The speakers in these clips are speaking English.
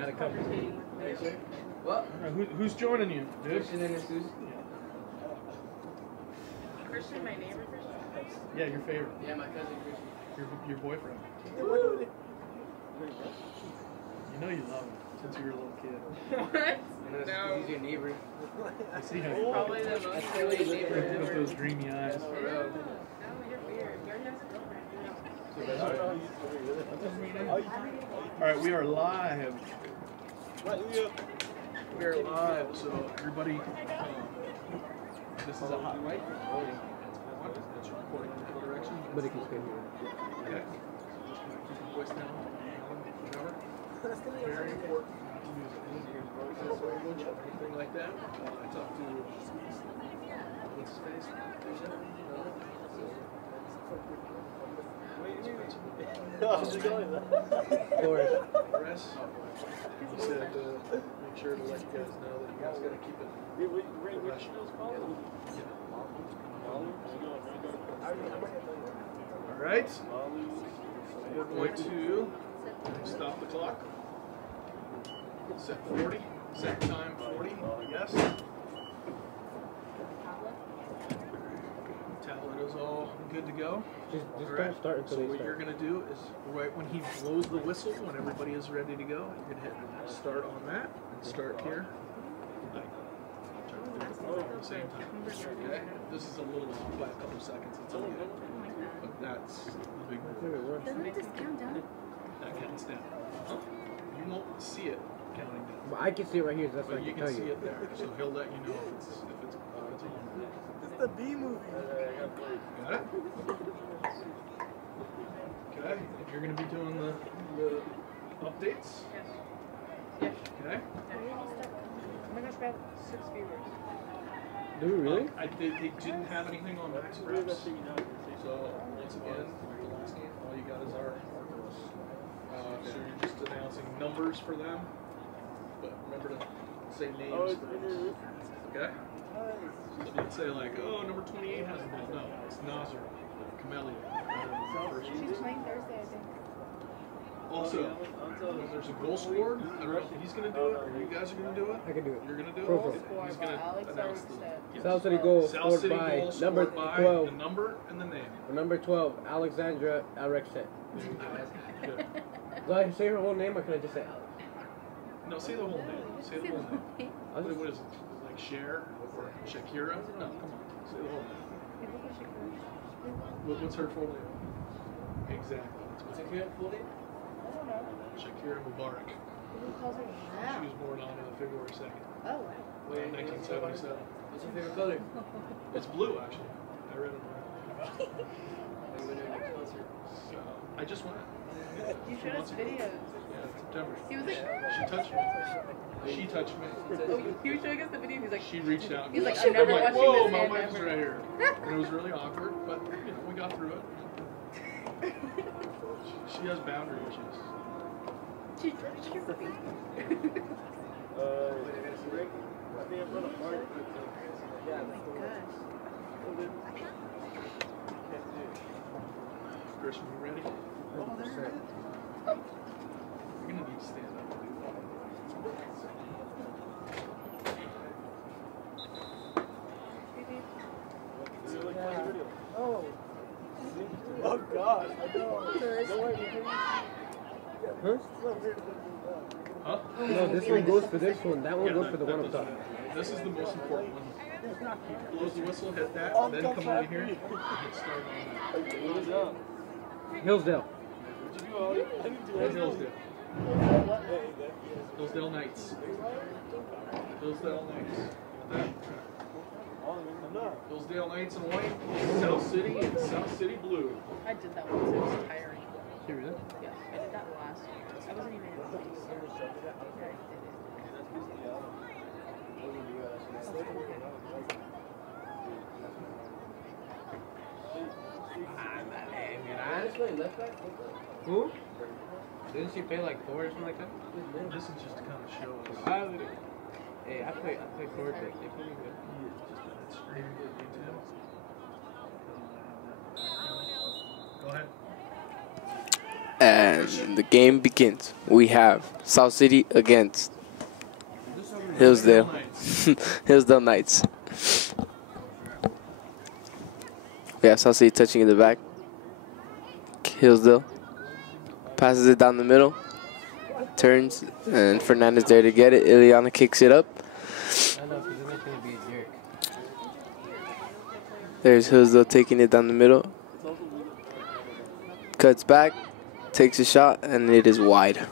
Gotta come. What? Who's joining you, dude? Christian and Jesus. Christian, my neighbor Christian? Yeah, your favorite. Yeah, my cousin Christian. Your boyfriend. Woo! You know you love him since you were a little kid. What? No. He's your neighbor. I see how you Probably the most silly neighbor with ever. those dreamy eyes. Oh, you're weird. Gary has a girlfriend. Alright, we are live. We are live, so everybody, this is a hot mic. It's recording in the direction. But it can stay here. Okay. Keep your voice down. Whatever. Very important not to use any language or anything like that. I talked to what's his face? Flores. He said make sure to let you guys know that you guys got to keep it professional. All right. We're going to stop the clock. Set 40. Set time 40. Yes. Tablet is all good to go. Just right. don't start until So they what start. you're going to do is right when he blows the whistle, when everybody is ready to go, you're going to hit start on that and start here. Like, at the same time. Okay? This is a little off by a couple seconds. It's okay. But that's the big one. Doesn't it just count down? That counts down. You won't see it counting down. Well, I can see it right here, so that's But what I you can can tell see you. it there. So he'll let you know if it's on. It's the B movie. Got it? Okay. You're going to be doing the updates. Yes. Okay. Oh my gosh, we have 6 viewers. Do we really? They didn't have anything on Max Reps. So once again, the last game, all you got is our girls. So you're just announcing numbers for them. But remember to say names first. Okay? So don't say like, oh, number 28 has a ball. No, it's Nazar, Camellia. She's playing Thursday, I think. Also, when there's a goal scored, I don't know if he's going to do it or you guys are going to do it. I can do it. You're going to do Go it? for it. He's going to announce the South City goal South scored City by goal number scored by 12. the number and the name. Number 12, Alexandra Arouxet. Good. Do I say her whole name or can I just say Alex? No, say the whole name. Say the whole name. I'll just, What is it? Like Cher or Shakira? No, come on. Say the whole name. What's her full name? Exactly. What's it good? Full name? Shakira Mubarak. Who calls her She was born on February 2nd, Oh, wow. 1977. What's your favorite color? It's blue, actually. I read it wrong. When you went to your concert. So, I just went. You showed us videos. Yeah, September. He was like, She touched me. She touched me. oh, he was showing us the video. He's like, She reached out. He's like, I'm I'm never like, watching whoa, this my man wife is ever. right here. And it was really awkward, but you know, we got through it. She has boundary issues. she's a baby. Christian, you ready? 100%. You're gonna need to stand up and do that. Oh God! I know. Huh? Huh? No, this one goes for this one. That one Yeah, goes for the one up doesn't top. matter. This is the most important one. Blows the whistle, hit that, and then come over here and hit start on that. What is that? Hillsdale. Hillsdale. Hillsdale Knights. Hillsdale Knights. That. Hillsdale Knights in white, South City and South City blue. I did that once. It was tiring. You really? Yes, I did that last year. I wasn't even in the league. Who? Didn't she pay like 4 or something like that? This is just to kind of show us. Hey, I play forward back. They play good. Go ahead. And And the game begins. We have South City against Hillsdale. Hillsdale Knights. We have South City touching in the back. Hillsdale passes it down the middle. Turns, and Fernandez there to get it. Ileana kicks it up. There's Hillsdale taking it down the middle. Cuts back, takes a shot, and it is wide.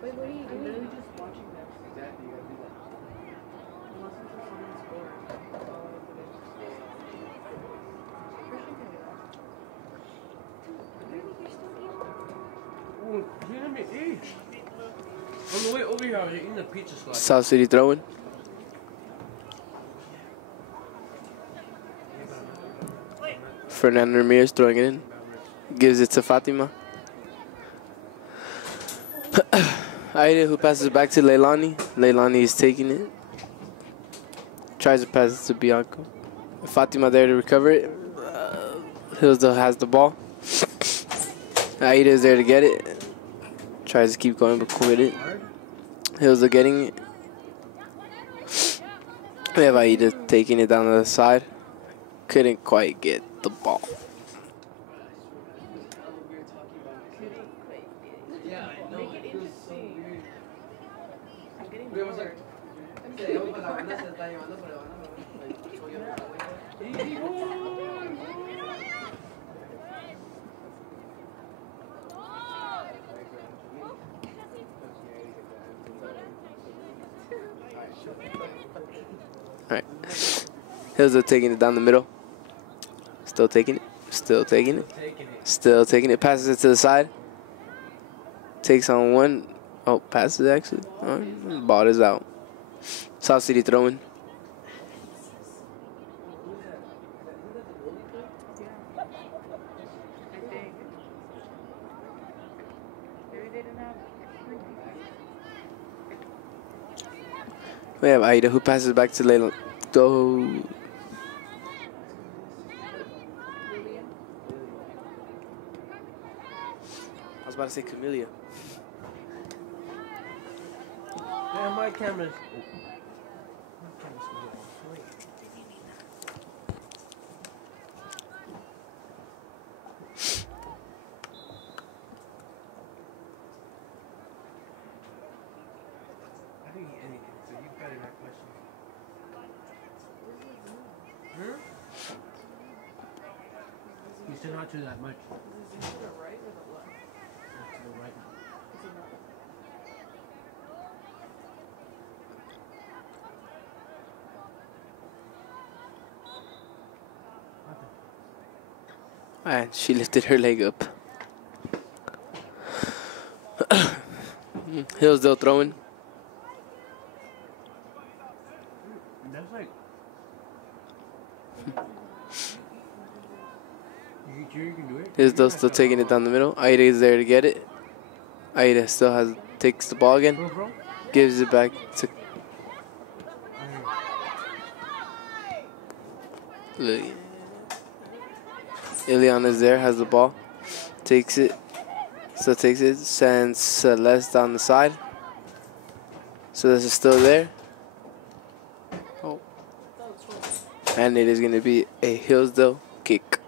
Wait, what are you doing? I'm literally just watching this. Exactly, you gotta do that. Unless it's a common score. Oh, you let me eat. On the way over here, I was eating the pizza slice. South City throwing. Fernando Ramirez throwing it in. Gives it to Fatima. Aida, who passes back to Leilani. Leilani is taking it. Tries to pass it to Bianco. Fatima there to recover it. Hillsdale has the ball. Aida is there to get it. Tries to keep going but quit it. Hillsdale getting it. We have Aida taking it down to the side. Couldn't quite get the ball. Make it interesting. I'm getting bored. Alright. Hillsdale taking it down the middle. Still taking it. Still taking it. Still taking it. Passes it to the side. Takes on one. Oh, passes actually. Ball is out. South City throwing. I think. Maybe they didn't have. We have Aida who passes back to Layla. Go. I was about to say Camellia. Yeah, my camera's. I didn't eat anything, so you better not question me. You should not do that much. Is it to the right or the left? To the right. Is it not? And she lifted her leg up. Hillsdale throwing. That's like. You sure you can do it? Hillsdale still taking it down the middle. Aida is there to get it. Aida still takes the ball again. Bro. Gives it back to Lillian. Ileana's there, has the ball. Takes it. Still takes it. Sends Celeste down the side. Celeste is still there. Oh. And it is going to be a Hillsdale kick.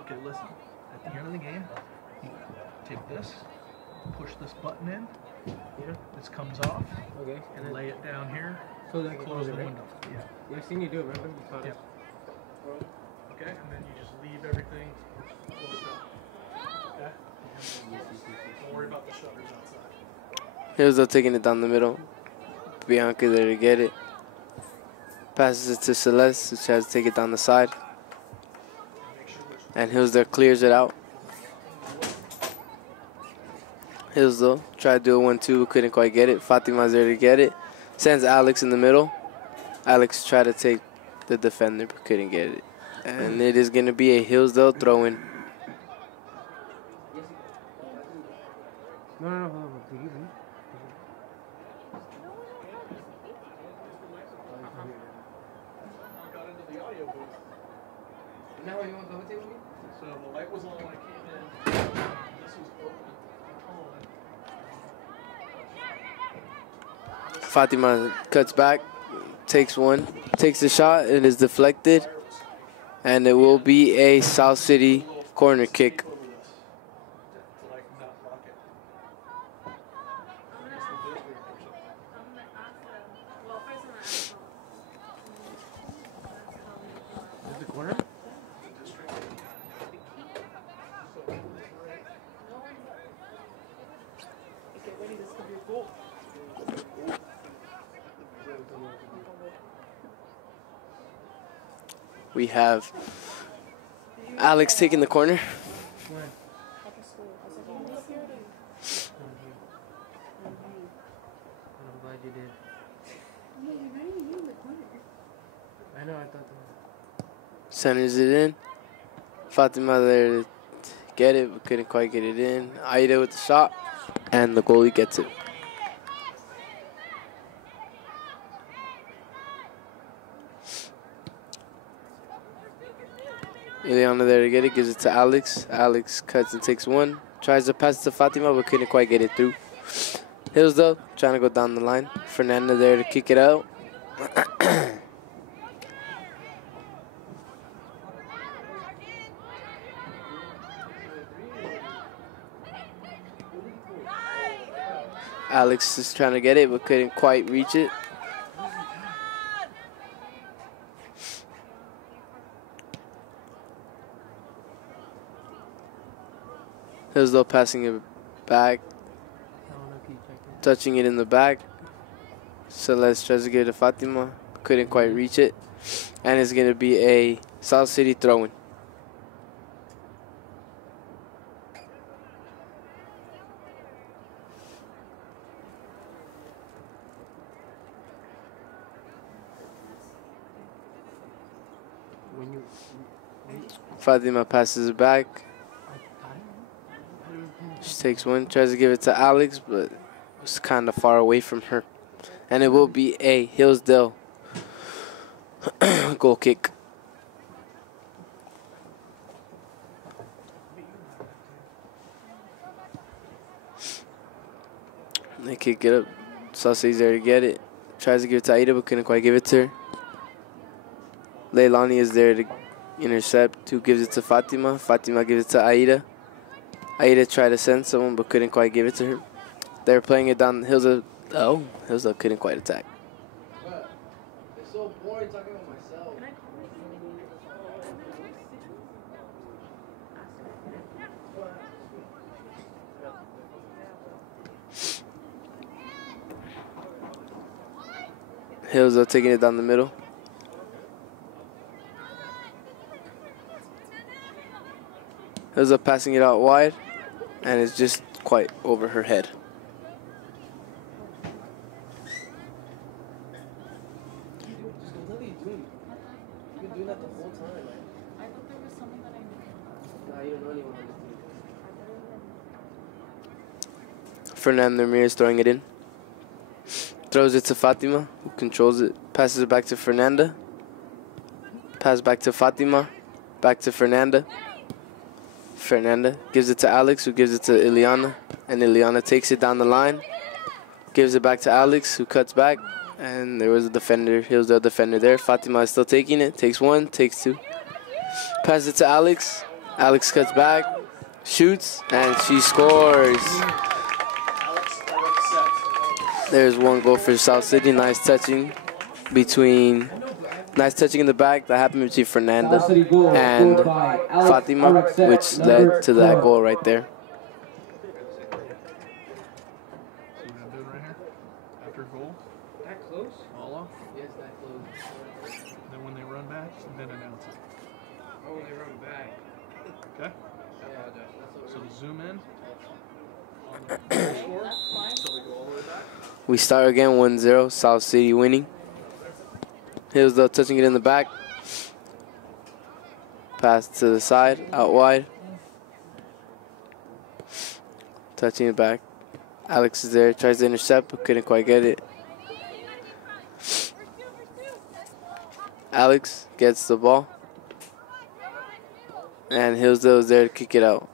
Okay, listen. At the end of the game, you take this, push this button in. Yeah. This comes off, Okay. and lay it down here. So that Close the right? window. Yeah. Yeah, I've seen you do it, remember? You taught us. Okay, and then you just leave everything closed up. Okay? Don't worry about the shutters outside. Hillsdale taking it down the middle. Bianca there to get it. Passes it to Celeste, who tries to take it down the side. And Hillsdale clears it out. Hillsdale tried to do a 1-2, but couldn't quite get it. Fatima's there to get it. Sends Alex in the middle. Alex tried to take the defender, but couldn't get it. And it is going to be a Hillsdale throw-in. No, hold on. Got into the audio booth. Now you want to double take with me? So the light was on when I came in. This was open. Fatima cuts back, takes one, takes the shot. It is deflected, and it will be a South City corner kick. Is the corner? Get ready, this could be a goal. We have Alex taking the corner. When? After school. I was like, oh, look here it is. I'm glad you did. Yeah, you're not even in the corner. I know, I thought that. Centers it in. Fatima there to get it, but couldn't quite get it in. Aida with the shot, and the goalie gets it. Ileana there to get it, gives it to Alex. Alex cuts and takes one. Tries to pass it to Fatima, but couldn't quite get it through. Hillsdale trying to go down the line. Fernanda there to kick it out. Alex is trying to get it, but couldn't quite reach it. Hillsdale passing it back, touching it in the back. Celeste tries to get it to Fatima, couldn't quite reach it. And it's going to be a South City throw-in. Fatima passes it back. She takes one, tries to give it to Alex, but it's kind of far away from her. And it will be a Hillsdale goal kick. They kick it up. Saucy's there to get it. Tries to give it to Aida, but couldn't quite give it to her. Leilani is there to intercept. Who gives it to Fatima? Fatima gives it to Aida. Aida tried to send someone, but couldn't quite give it to her. They're playing it down. Hillsdale couldn't quite attack. It's so boring talking about myself. Hillsdale taking it down the middle. Hillsdale passing it out wide, and it's just quite over her head. What are you doing? You've been doing that the whole time. I thought there was something that I knew. Nah, you don't know anyone on this team. Fernando Ramirez throwing it in. Throws it to Fatima, who controls it. Passes it back to Fernanda. Pass back to Fatima. Back to Fernanda. Fernanda gives it to Alex, who gives it to Ileana. And Ileana takes it down the line. Gives it back to Alex, who cuts back. And there was a defender. Hillsdale defender there. Fatima is still taking it. Takes one, takes two. Passes it to Alex. Alex cuts back, shoots, and she scores. There's one goal for South City. Nice touching in the back. That happened between Fernanda and Fatima, which led to that goal right there. See what I'm doing right here? After goal? That close? All off. Yes, that close. Okay. So to zoom in on the score. So we go all the way back. We start again 1-0. South City winning. Hillsdale touching it in the back. Pass to the side, out wide. Touching it back. Alex is there, tries to intercept, but couldn't quite get it. Alex gets the ball. And Hillsdale is there to kick it out.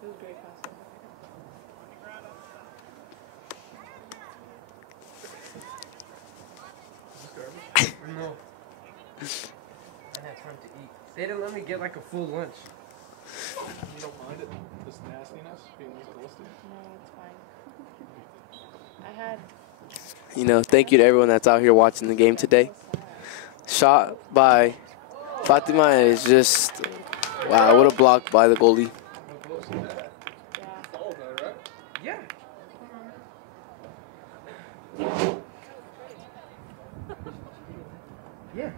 It was great passing. No. I had time to eat. They didn't let me get like a full lunch. You don't mind it, this nastiness being listed? No, it's fine. I had. You know, thank you to everyone that's out here watching the game today. Shot by Fatima is just, wow, what a block by the goalie. Yeah. All of that, right? Yeah. Yeah.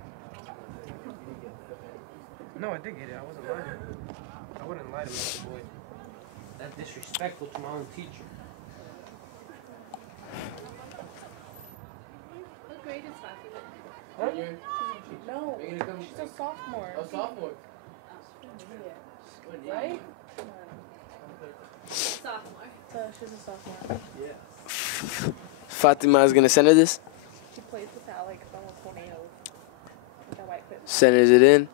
No, I did get it. I wasn't lying. I wouldn't lie to Mr. Boy. That's disrespectful to my own teacher. What grade is Fatima? Huh? No, she's a sophomore. A sophomore. Yeah. Right? Sophomore. So she's a sophomore. Fatima is going to center this. She plays with Alex on the tornado. With that white clip. Centers it in.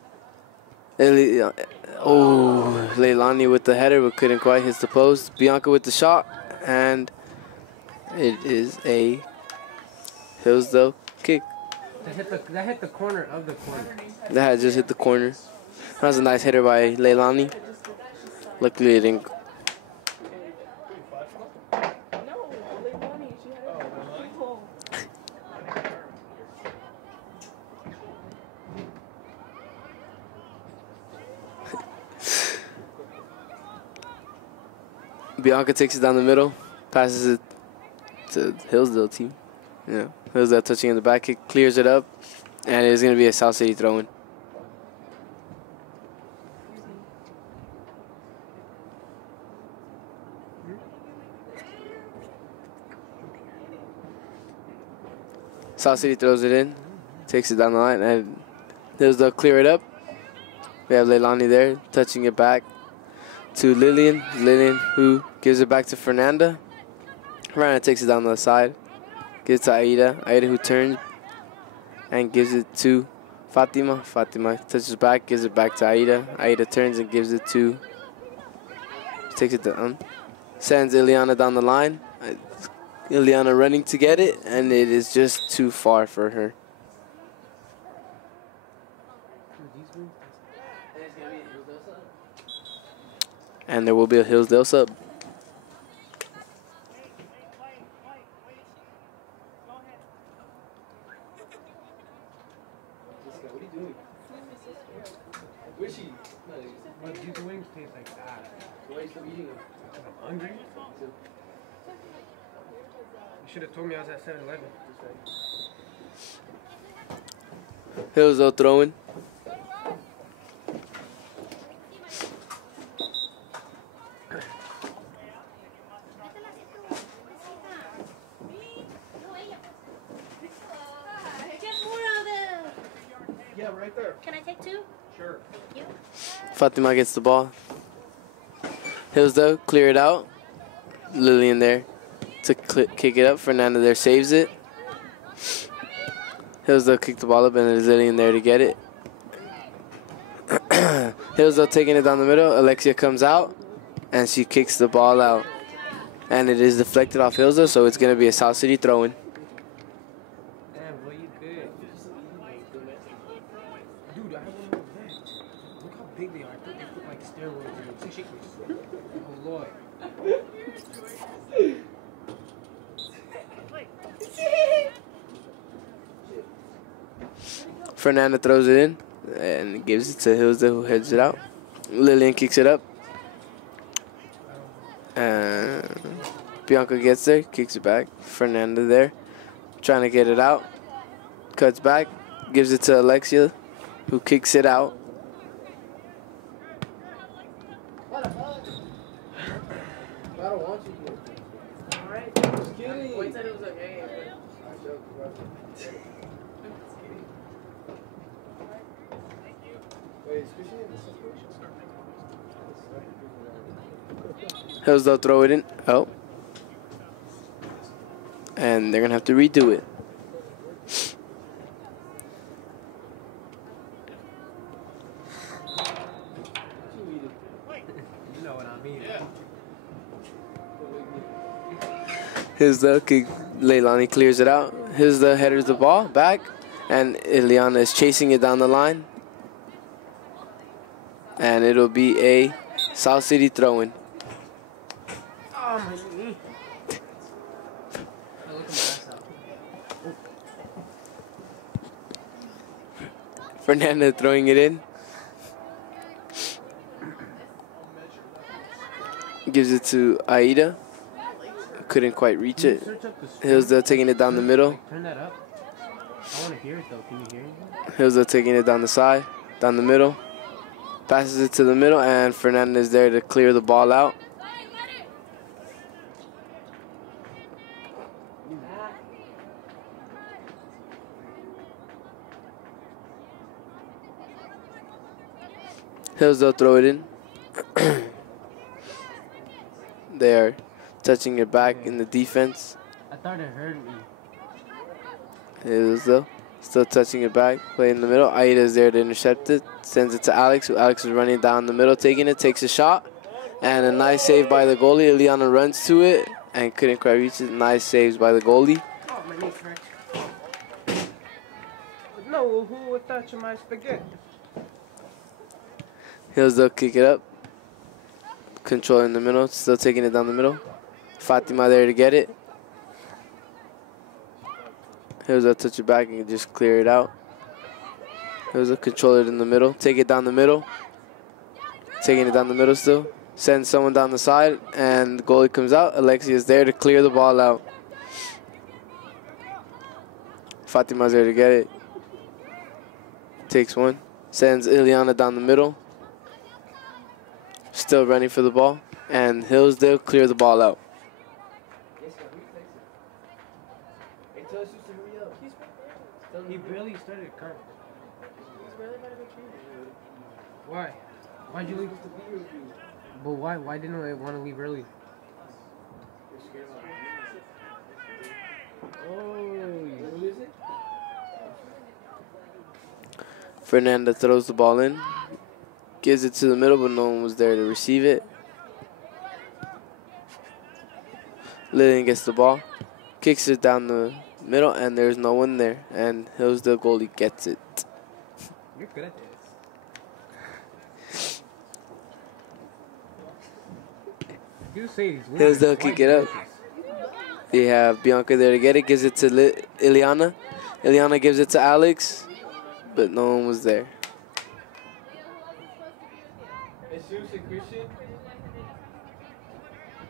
Oh, Leilani with the header, but couldn't quite hit the post. Bianca with the shot, and it is a Hillsdale kick. That hit the corner of the corner. That had just hit the corner. That was a nice header by Leilani. Luckily, it didn't. No, Leilani, she had it. Oh. Bianca takes it down the middle, passes it to Hillsdale team. Yeah, Hillsdale touching in the back kick, clears it up, and it's going to be a South City throw-in. South City throws it in, takes it down the line, and Hillsdale clear it up. We have Leilani there, touching it back to Lillian. Lillian, who gives it back to Fernanda. Fernanda takes it down the side, gives it to Aida. Aida, who turns and gives it to Fatima. Fatima touches back, gives it back to Aida. Aida turns and gives it to, takes it down, sends Ileana down the line. Ileana running to get it, and it is just too far for her. And there will be a Hillsdale sub. But these wings taste like that. Why are you still eating them? I'm hungry. You should have told me I was at 7-Eleven. Hillsdale throwing. Get more of them. Yeah, right there. Can I take two? Sure. Thank you. Fatima gets the ball. Hillsdale clear it out. Lillian there to kick it up. Fernanda there saves it. Hillsdale kicked the ball up, and there's Lillian there to get it. Hillsdale taking it down the middle. Alexia comes out, and she kicks the ball out. And it is deflected off Hillsdale, so it's going to be a South City throw-in. Damn, boy, you good. Dude, I have one more left. Look how big they are. I think they put like steroids in chickens. Oh, Lord. Fernanda throws it in and gives it to Hillsdale, who heads it out. Lillian kicks it up. And Bianca gets there, kicks it back. Fernanda there, trying to get it out. Cuts back, gives it to Alexia, who kicks it out. I don't want you here. Alright. Just kidding. Boy said it was okay, but Wait, is Christian in the Hillsdale throw it in. Oh. And they're going to have to redo it. You know what I mean. Hillsdale kick. Leilani clears it out. Hillsdale headers the ball back. And Ileana is chasing it down the line. And it'll be a South City throw-in. Oh, my knee. Look at my ass out. Fernanda throwing it in. Gives it to Aida. Couldn't quite reach it. Hillsdale taking it down the middle. Turn that up. I want to hear it though. Can you hear it? Hillsdale taking it down the side, down the middle. Passes it to the middle, and Fernandez there to clear the ball out. Hillsdale throw it in. They are touching it back in the defense. I thought it hurt me. Hillsdale still touching it back. Play in the middle. Aida is there to intercept it. Sends it to Alex, who Alex is running down the middle, taking it, takes a shot. And a nice save by the goalie. Ileana runs to it and couldn't quite reach it. Nice saves by the goalie. Oh, my knee hurts. No, who would touch my spaghetti? Hillsdale kick it up. Control in the middle. Still taking it down the middle. Fatima there to get it. Hillsdale touch it back and just clear it out. Hillsdale control it in the middle. Take it down the middle. Taking it down the middle still. Send someone down the side, and the goalie comes out. Alexia is there to clear the ball out. Fatima's there to get it. Takes one. Sends Ileana down the middle. Still running for the ball. And Hillsdale clear the ball out. He barely started a curve. Why? Why'd you leave? But why? Why didn't I want to leave early? Fernanda throws the ball in. Gives it to the middle, but no one was there to receive it. Lillian gets the ball. Kicks it down the middle, and there's no one there. And Hillsdale goalie gets it. You're good at this. You say he's Hillsdale kick it up. They have Bianca there to get it. Gives it to Ileana. Ileana gives it to Alex, but no one was there. Jesus and Christian?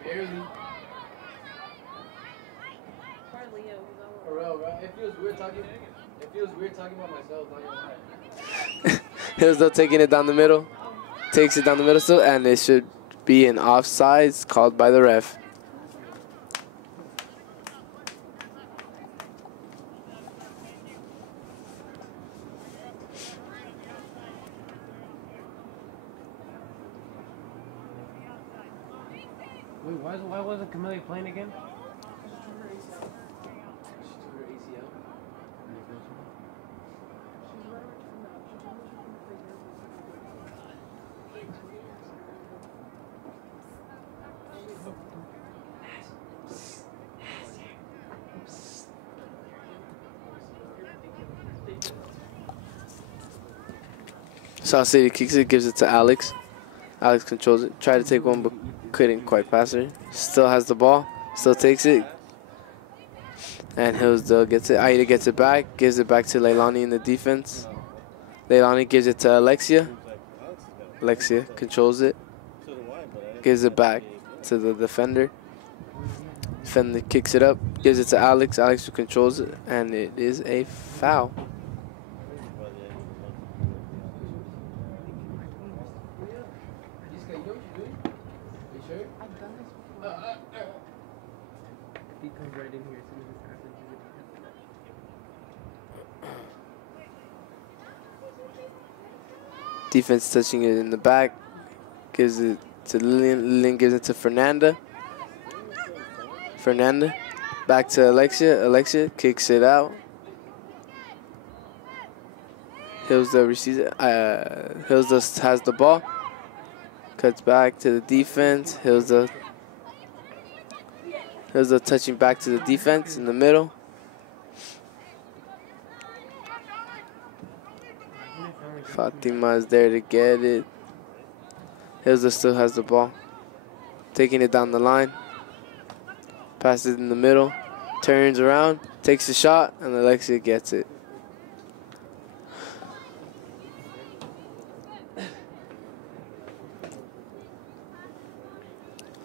Barely. For real, bro. It feels weird talking about myself, not gonna lie. Hillsdale taking it down the middle. Takes it down the middle still, and it should be an offsides called by the ref. Wait, why wasn't Camille playing again? South City kicks it, gives it to Alex. Alex controls it. Tried to take one, but couldn't quite pass her. Still has the ball. Still takes it. And Hillsdale gets it. Aida gets it back. Gives it back to Leilani in the defense. Leilani gives it to Alexia. Alexia controls it. Gives it back to the defender. Defender kicks it up. Gives it to Alex. Alex controls it. And it is a foul. You sure? I've done this before. He comes right in here as soon as this happens. Defense touching it in the back. Gives it to Lillian. Lillian gives it to Fernanda. Fernanda. Back to Alexia. Alexia kicks it out. Hillsdale receives it. Hillsdale has the ball. Cuts back to the defense. Hillsdale touching back to the defense in the middle. Fatima is there to get it. Hillsdale still has the ball. Taking it down the line. Passes it in the middle. Turns around. Takes a shot. And Alexia gets it.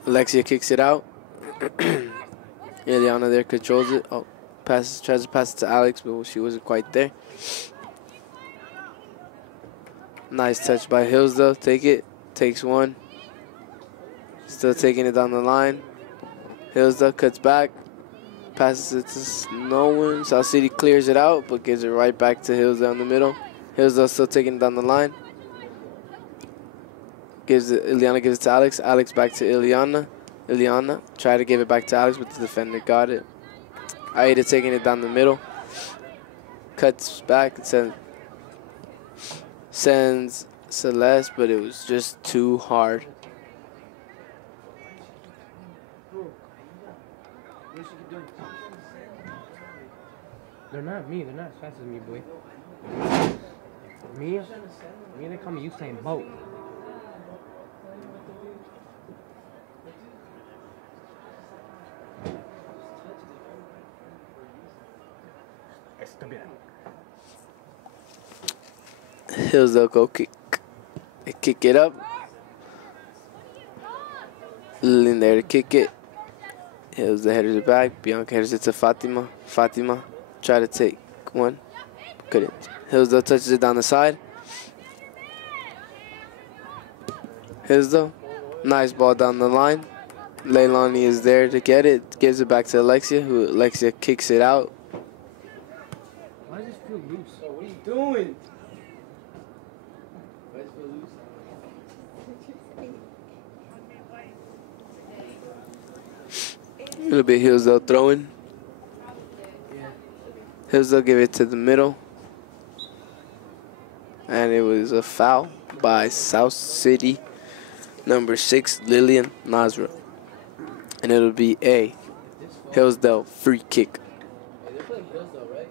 Alexia kicks it out. Ileana there controls it. Oh, tries to pass it to Alex, but she wasn't quite there. Nice touch by Hillsdale. Take it. Takes one. Still taking it down the line. Hillsdale cuts back. Passes it to no one. South City clears it out, but gives it right back to Hillsdale in the middle. Hillsdale still taking it down the line. Ileana gives it to Alex. Alex back to Ileana. Ileana tried to give it back to Alex, but the defender got it. Aida taking it down the middle. Cuts back and sends Celeste, but it was just too hard. They're not me. They're not as fast as me, boy. Me, they call me Usain Bolt. Hillsdale go kick it up. Lillian there to kick it. Hillsdale headers it back. Bianca headers it to Fatima. Fatima try to take one. Couldn't. Hillsdale touches it down the side. Hillsdale. Nice ball down the line. Leilani is there to get it. Gives it back to Alexia, who Alexia kicks it out. Why does this feel loose? Oh, what are you doing? Why does it feel loose? A little bit Hillsdale throwing. Hillsdale give it to the middle. And it was a foul by South City. Number 6, Lillian Nasra. And it'll be a Hillsdale free kick. Hey, they're playing Hillsdale, right?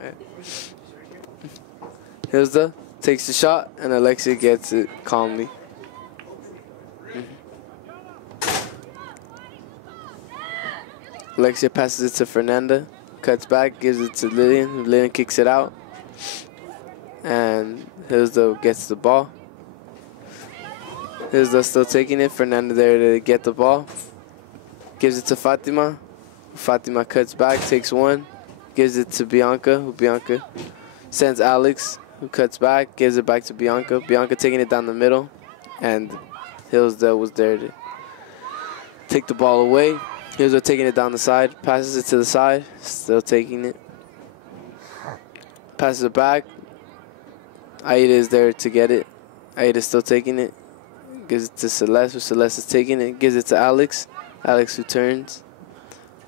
Yeah. Hillsdale takes the shot, and Alexia gets it calmly. Alexia passes it to Fernanda, cuts back, gives it to Lillian. Lillian kicks it out, and Hillsdale gets the ball. Hillsdale still taking it. Fernanda there to get the ball. Gives it to Fatima. Fatima cuts back, takes one, gives it to Bianca. Bianca sends Alex, who cuts back, gives it back to Bianca. Bianca taking it down the middle, and Hillsdale was there to take the ball away. Hillsdale taking it down the side, passes it to the side, still taking it. Passes it back. Aida is there to get it. Aida's still taking it. Gives it to Celeste, who Celeste is taking it. Gives it to Alex. Alex, who turns.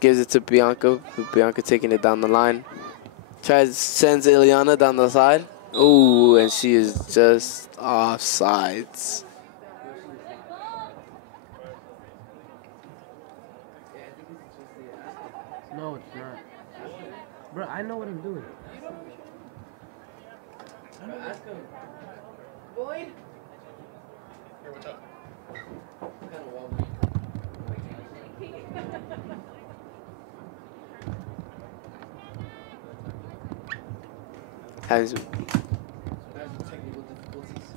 Gives it to Bianca, who Bianca taking it down the line. Sends Ileana down the side. Ooh, and she is just offsides. No, it's not. Bro, I know what I'm doing. Ask him. Boyd? Here, what's up? Kind of well. Has Technical difficulties.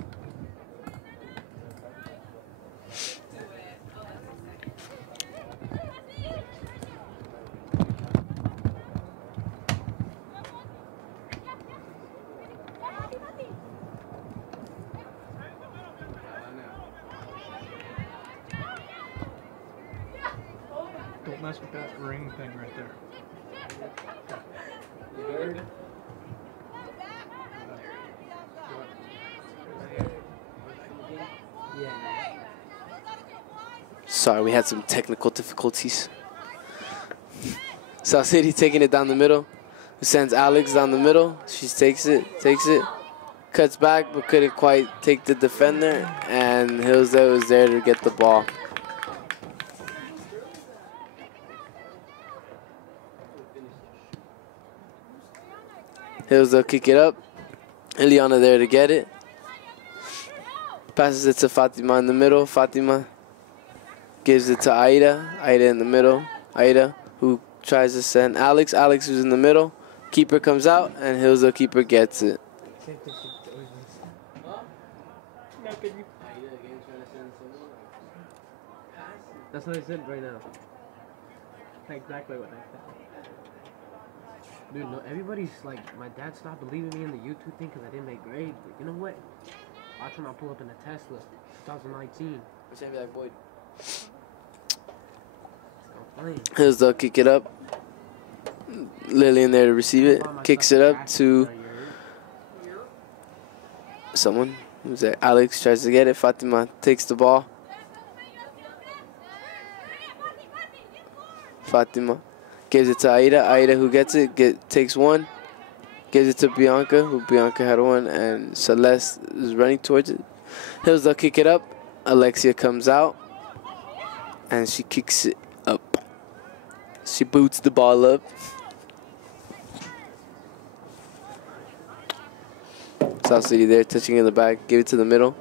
mess with that ring thing right there. You good? Sorry, we had some technical difficulties. South City taking it down the middle. Sends Alex down the middle. She takes it, cuts back, but couldn't quite take the defender. And Hillsdale was there to get the ball. Hillsdale kick it up. Ileana there to get it. Passes it to Fatima in the middle. Fatima gives it to Aida. Aida in the middle. Aida, who tries to send Alex. Alex who's in the middle. Keeper comes out, and Hillsdale keeper gets it. That's what I said right now. Exactly what I said. Dude, no, everybody's like, my dad stopped believing me in the YouTube thing because I didn't make grades. But you know what? Watch when I pull up in a Tesla, 2019. What's that like, Boyd? I'm playing. Hillsdale kick it up. Lillian there to receive it. Kicks it up to someone. Who's that? Alex tries to get it. Fatima takes the ball. Fatima gives it to Aida. Aida who gets it, takes one. Gives it to Bianca, who Bianca had one. And Celeste is running towards it. Hillsdale kick it up. Alexia comes out. And she kicks it up. She boots the ball up. South City there, touching in the back. Give it to the middle.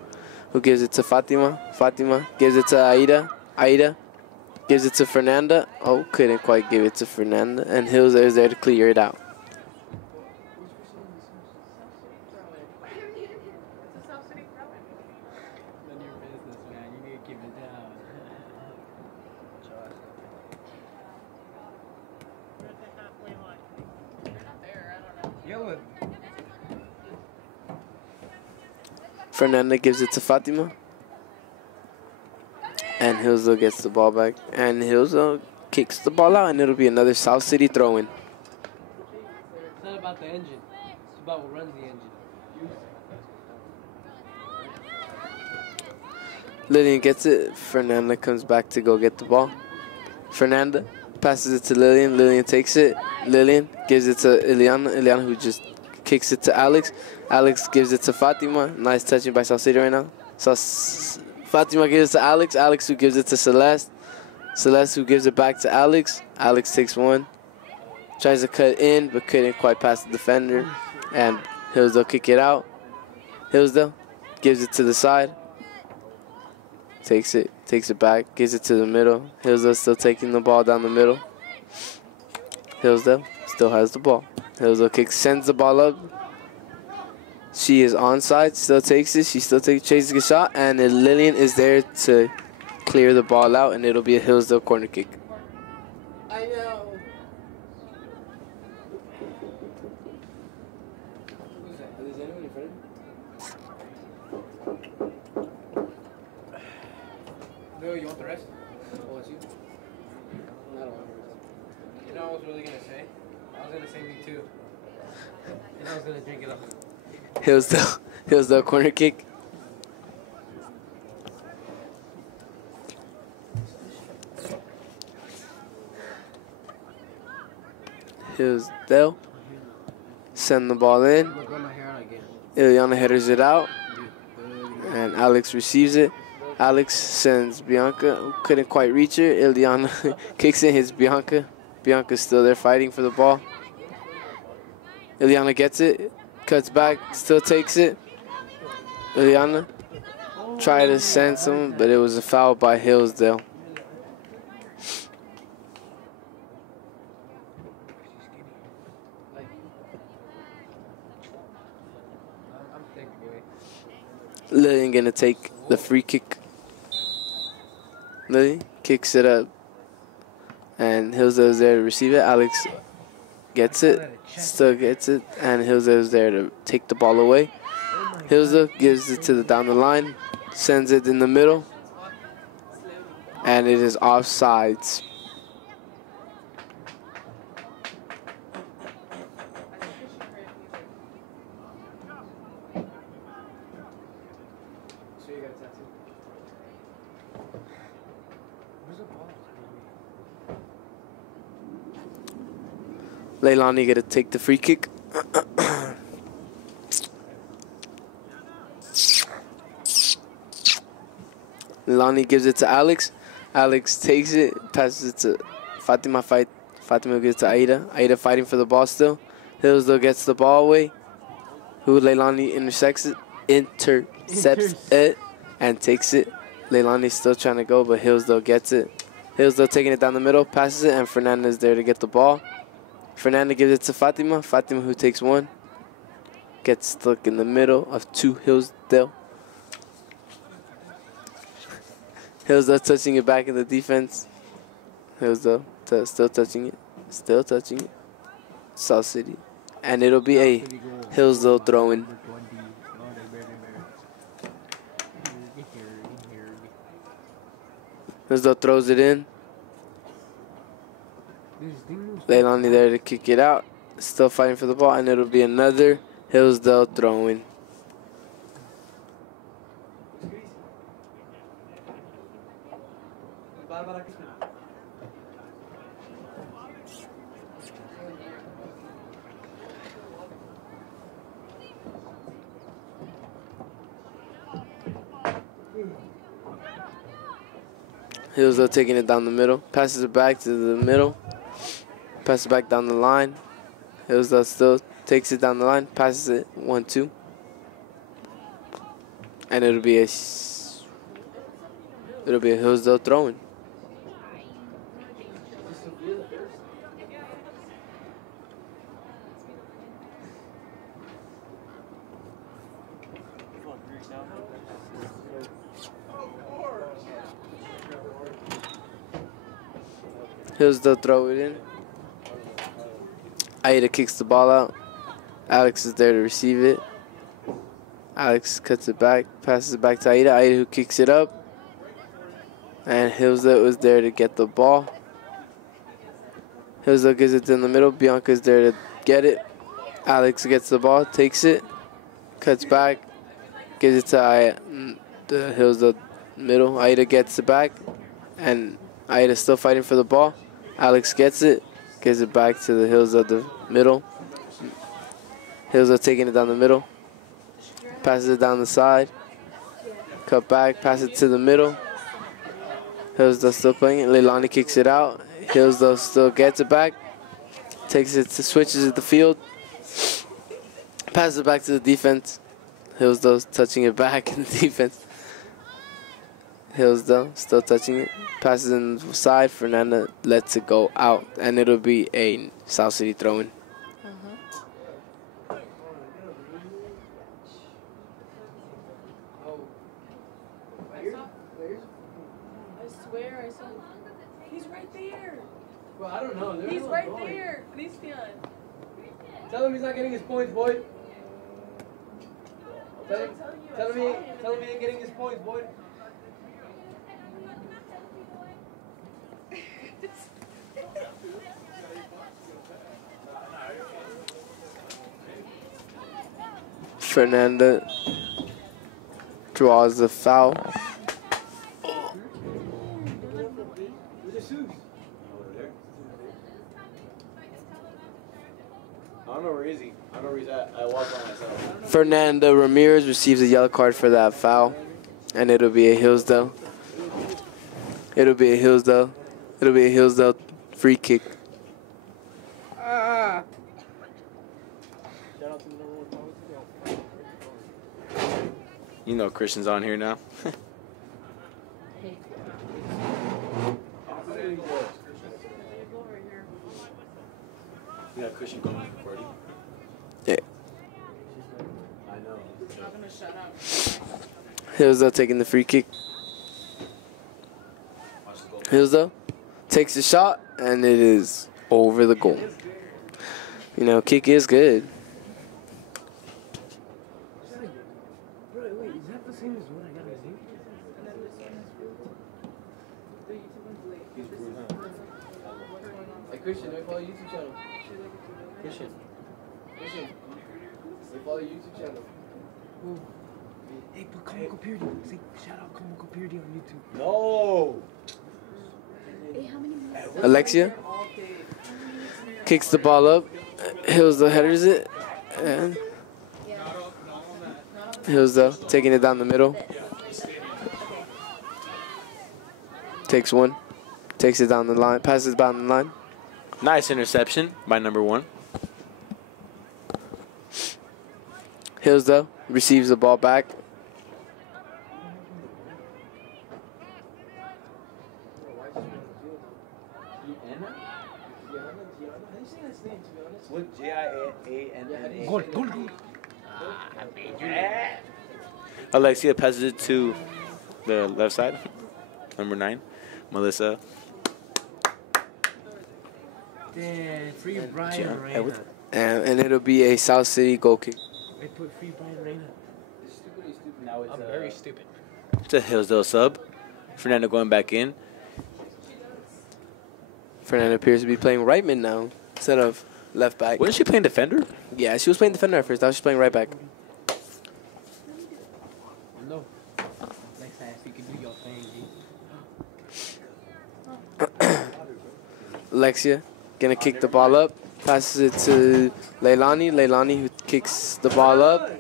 Who gives it to Fatima? Fatima gives it to Aida. Aida gives it to Fernanda. Oh, couldn't quite give it to Fernanda. And Hillsdale is there to clear it out. Fernanda gives it to Fatima. And Hillsdale gets the ball back. And Hillsdale kicks the ball out, and it'll be another South City throw-in. It's not about the engine. It's about what runs the engine. Lillian gets it. Fernanda comes back to go get the ball. Fernanda passes it to Lillian. Lillian takes it. Lillian gives it to Ileana. Ileana who just kicks it to Alex. Alex gives it to Fatima. Nice touching by South City right now. So Fatima gives it to Alex. Alex who gives it to Celeste. Celeste who gives it back to Alex. Alex takes one. Tries to cut in, but couldn't quite pass the defender. And Hillsdale kick it out. Hillsdale gives it to the side. Takes it back, gives it to the middle. Hillsdale still taking the ball down the middle. Hillsdale still has the ball. Hillsdale kicks, sends the ball up. She is onside, still takes it. She still chases the shot, and Lillian is there to clear the ball out, and it'll be a Hillsdale corner kick. I know. Who's that? Is anyone in front of you? No, you want the rest? Oh, it's you? I don't want the rest. You know what I was really going to say? I was going to say me too. And I was going to drink it up. Hillsdale corner kick. Hillsdale send the ball in. Ileana headers it out, and Alex receives it. Alex sends Bianca, who couldn't quite reach her. Ileana kicks in, hits Bianca. Bianca's still there fighting for the ball. Ileana gets it, cuts back, still takes it. Ileana tried to send someone, but it was a foul by Hillsdale. Lillian gonna take the free kick. Lillian kicks it up, and Hillsdale's there to receive it. Alex gets it, still gets it, and Hillsdale's there to take the ball away. Hillsdale gives it to the down the line, sends it in the middle, and it is offsides. Leilani gonna take the free kick. Leilani gives it to Alex. Alex takes it, passes it to Fatima. Fatima gives it to Aida. Aida fighting for the ball still. Hillsdale gets the ball away. Who Leilani intercepts it and takes it. Leilani's still trying to go, but Hillsdale gets it. Hillsdale taking it down the middle, passes it, and Fernanda's there to get the ball. Fernanda gives it to Fatima. Fatima, who takes one, gets stuck in the middle of two Hillsdale. Hillsdale touching it back in the defense. Hillsdale still touching it. Still touching it. South City. And it'll be a Hillsdale throw-in. Hillsdale throws it in. Leilani there to kick it out. Still fighting for the ball, and it'll be another Hillsdale throw-in. Hillsdale taking it down the middle. Passes it back to the middle. Passes it back down the line. Hillsdale still takes it down the line. Passes it 1-2. And it'll be a Hillsdale throw-in. Hillsdale throw it in. Aida kicks the ball out. Alex is there to receive it. Alex cuts it back, passes it back to Aida. Aida who kicks it up. And Hillsdale was there to get the ball. Hillsdale gives it in the middle. Bianca's there to get it. Alex gets the ball, takes it, cuts back, gives it to the Hillsdale middle. Aida gets it back, and Aida's still fighting for the ball. Alex gets it, gives it back to the Hillsdale the middle. Hillsdale taking it down the middle, passes it down the side, cut back, pass it to the middle. Hillsdale still playing it. Leilani kicks it out. Hillsdale still gets it back, takes it to switches at the field, passes it back to the defense. Hillsdale's touching it back in the defense. Hillsdale still touching it. Passes in the side. Fernanda lets it go out. And it'll be a South City throw-in. I swear I saw. He's right there. Well, I don't know. He's right there. Christian. Tell him he's not getting his points, boy. Tell him he ain't getting his points, boy. Fernanda draws the foul. I don't know where he's at. I walked by myself. Fernanda Ramirez receives a yellow card for that foul. And it'll be a Hillsdale. It'll be a Hillsdale free kick. You know Christian's on here now. We got Christian going for 40. Yeah. I know. I'm gonna shut up. Hillsdale taking the free kick. Hillsdale takes the shot, and it is over the goal. You know, kick is good. Wait, is that the same as what I got to do? Hey, Christian, do we follow YouTube channel? Christian, we follow YouTube channel. Hey, put Comical Purity. Say, shout out Comical Purity on YouTube. No. Hey, how many more? Alexia? kicks the ball up. Hillsdale headers it. And Hillsdale taking it down the middle. Takes one. Takes it down the line. Passes down the line. Nice interception by number 1. Hillsdale receives the ball back. What Gianna? Goal, goal, goal. Alexia passes it to the left side. Number 9, Melissa. Damn, free Brian Gian- Reina. And it'll be a South City goal kick. They put free Brian Reina. Now it's I'm very stupid. It's a Hillsdale sub. Fernando going back in. Fernando appears to be playing right mid now instead of left back. Wasn't she playing defender? Yeah, she was playing defender at first. Now she's playing right back. No. Next time you can do your thing, Alexia gonna kick the ball up. Passes it to Leilani. Leilani who kicks the ball up.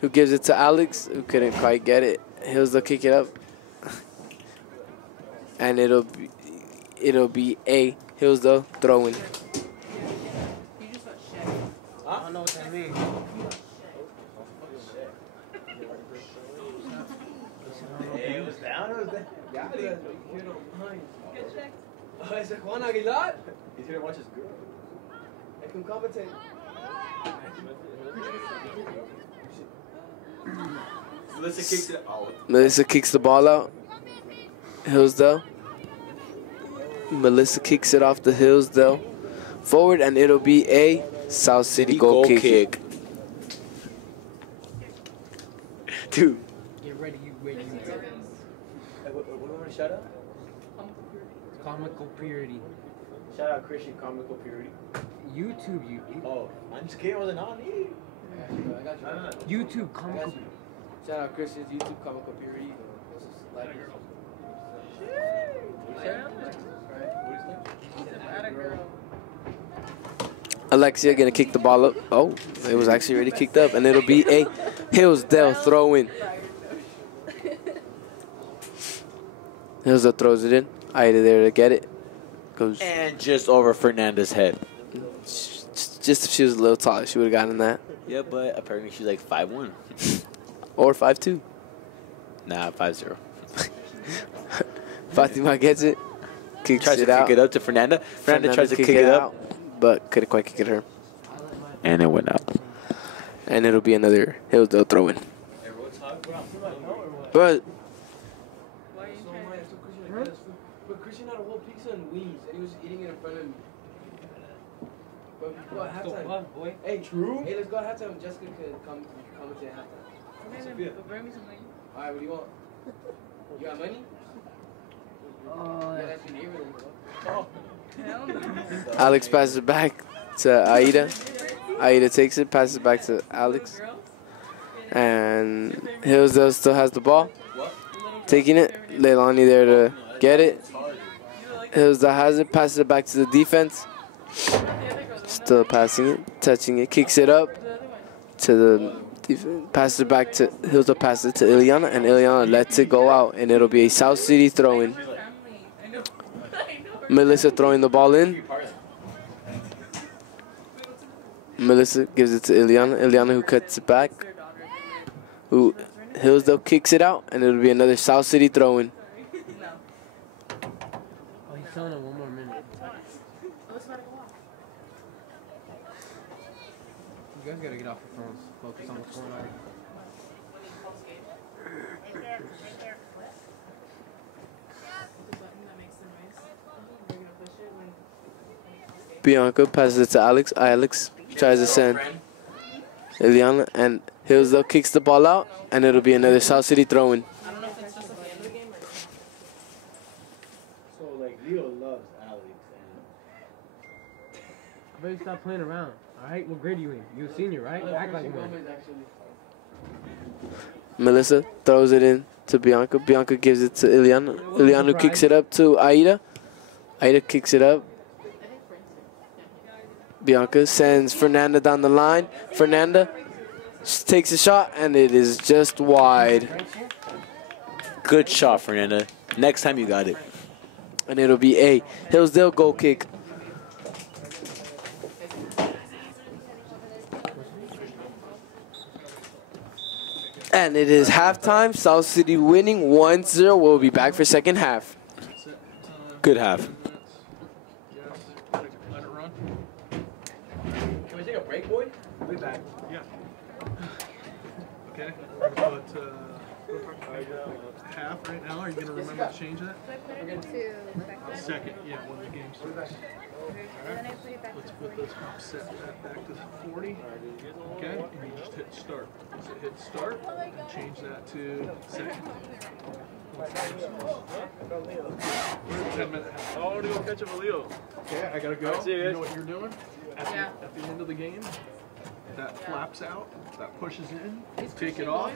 Who gives it to Alex, who couldn't quite get it. Hillsdale kick it up. And it'll be a Hillsdale throwing. I don't know what that means. It was down or was that? Yeah, you don't mind. Is it Juan Aguilar? He's here to watch his girl. I can commentate. Melissa kicks it out. Melissa kicks the ball out. Hillsdale. Melissa kicks it off the Hillsdale forward, and it'll be a South City goal kick. Dude. Get ready, you ready, you ready. What do you want to shout out? Comical purity. Shout out Christian Comical Purity. YouTube, you. Oh, I'm just kidding. Was it on me? I got you. YouTube, comical. Shout out Christian's YouTube Comical Purity. Alexia gonna kick the ball up. Oh, it was actually already kicked up, and it'll be a Hillsdale throw-in. Hillsdale throws it in. Ida there to get it. Goes. And just over Fernanda's head. Just if she was a little taller, she would have gotten that. Yeah, but apparently she's like 5'1". Or 5'2". Nah, 5'0". Fatima gets it. Kicks Tries it to out. kick it up to Fernanda. Fernanda tries to kick it up. But couldn't quite kick it her. And it went out. And it'll be another Hillsdale throw-in. But But Christian had a whole pizza and wings, and he was eating it in front of me. But we go at halftime. Hey, true. Hey, let's go at halftime. Jessica could come to halftime. Alright, what do you want? You got money? Yeah, that's your neighbor then, bro. Alex passes it back to Aida. Aida takes it, passes it back to Alex. And Hillsdale still has the ball. Taking it. Leilani there to get it. Hillsdale has it, passes it back to the defense. Still passing it, touching it, kicks it up to the defense. Passes it back to Hillsdale, passes it to Ileana, and Ileana lets it go out, and it'll be a South City throw-in. Melissa throwing the ball in. Melissa gives it to Ileana. Ileana who cuts it back. Who Hillsdale kicks it out, and it'll be another South City throw-in. Oh, he's telling him 1 more minute. You guys gotta get off your phones. Focus on what's going on. Bianca passes it to Alex. Alex tries to send Ileana, and Hillsdale kicks the ball out, and it'll be another South City throw-in. So, like, Leo loves Alex. I bet you stop playing around. Alright, what grade are you in? You're a senior, right? Act like one. Melissa throws it in to Bianca. Bianca gives it to Ileana. Ileana kicks it up to Aida. Aida kicks it up. Bianca sends Fernanda down the line. Fernanda takes a shot, and it is just wide. Good shot, Fernanda. Next time you got it. And it'll be a Hillsdale goal kick. And it is halftime. South City winning 1-0. We'll be back for second half. Good half. Yes. Let it run. Can we take a break, boy? We'll be back. Yeah. Okay. We're gonna put half right now. Are you gonna remember to change that? Second. Yeah, when the game starts. Let's put this set that back to 40. Okay, and you just hit start. So hit start and change that to second. We're at 10 minutes. I want to go catch up with Leo. Okay, I gotta go. See you You guys. know what you're doing? At the end of the game, that flaps out, that pushes in, take it off.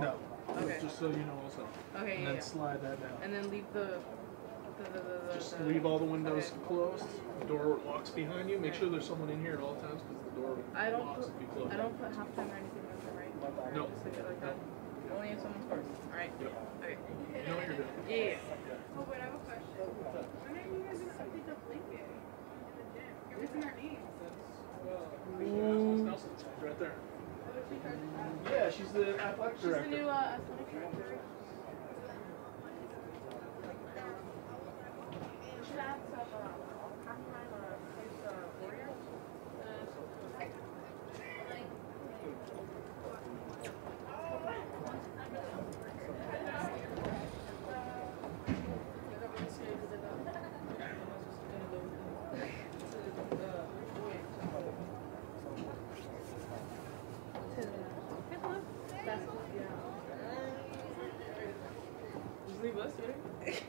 No. Okay. Just so you know also. Okay, And then slide that down. And then leave Just leave all the windows closed. The door locks behind you. Make sure there's someone in here at all times because the door locks if you close I it. don't put halftime or anything like that, right? No. Just leave it like that. Only if someone scores. Alright. Yep. Okay. You know what you're doing. Yeah. Oh, wait, I have a question. When are you guys accepting the blanket in the gym? You're missing our names. Nelson's right there. Yeah, she's the athletic She's the director. new athletic director. Should I have some halftime Warriors? Just leave us, right?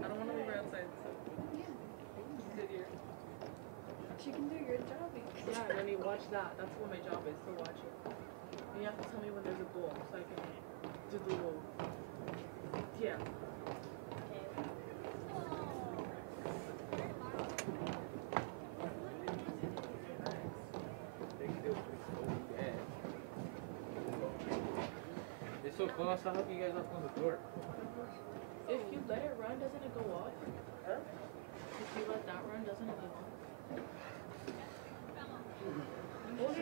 I don't want to leave her outside, so sit here. She can do your job. Yeah, and then you watch that. That's what my job is, to watch it. And you have to tell me when there's a goal, so I can do the goal. Yeah. It's so close. I'll help you guys open the door. If you let it run, doesn't it go off? Huh? If you let that run, doesn't it go off?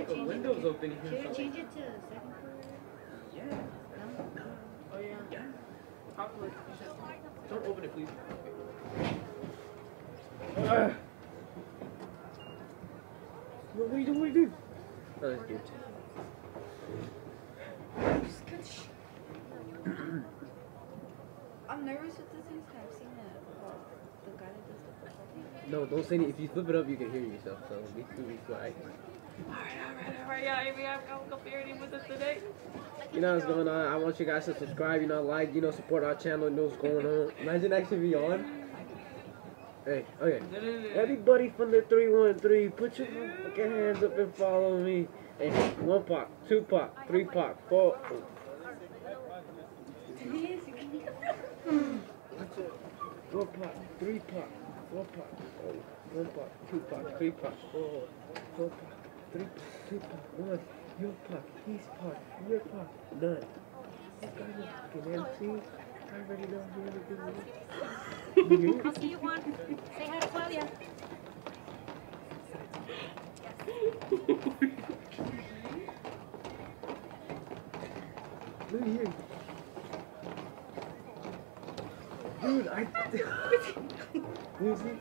The window's open here. Should we change it to second quarter? Yeah. Oh, yeah. Probably. Don't open it, please. What are you doing? What are you doing? Oh, that's good. I'm nervous with this thing 'cause I've seen it. The guy that does the football thing. No, don't say anything. If you flip it up, you can hear yourself. So be cool, be quiet. Alright, yeah, Amy, I'm comparing with us today. You know what's going on. I want you guys to subscribe. You know, like. You know, support our channel. You know what's going on. Imagine actually be on. Hey, okay. Everybody from the 313, put your fucking hands up and follow me. Hey, 1 pop, 2 pop, 3 pop, 4. 4 pop, 3 pop, 4 pop, 1 pop, 2 pop, 3 pop, 4 pop, 3 pop, 2 pop, 1. Your pop, his pop, your pop, none. This guy is fucking MC. I already know who to do it. I'll see you, Juan. Say hi to Claudia. Look here. Dude, I. Who is it?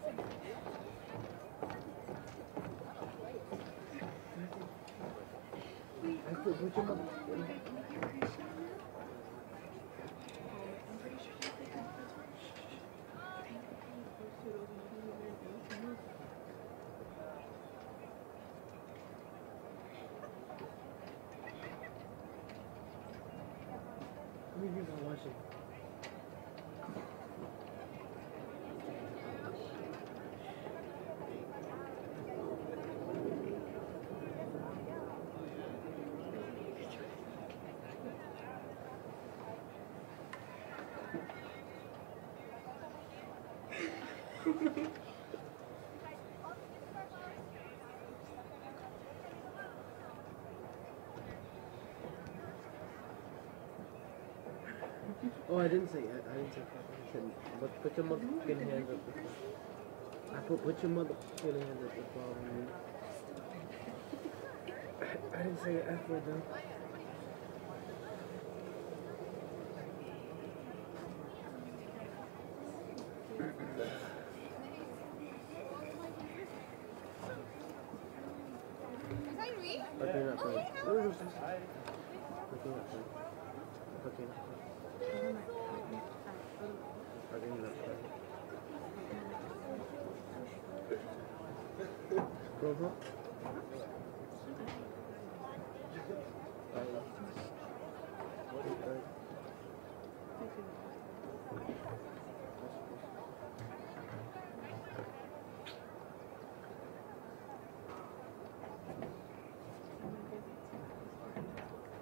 I put which one? Let me use my Caution. Oh, I didn't say fuck. I said, put your motherfucking hands up. Put your motherfucking hands up the following. I didn't say an F word though. Okay, not funny. Okay, not funny. Okay, not funny. Okay, not funny. Uh-huh.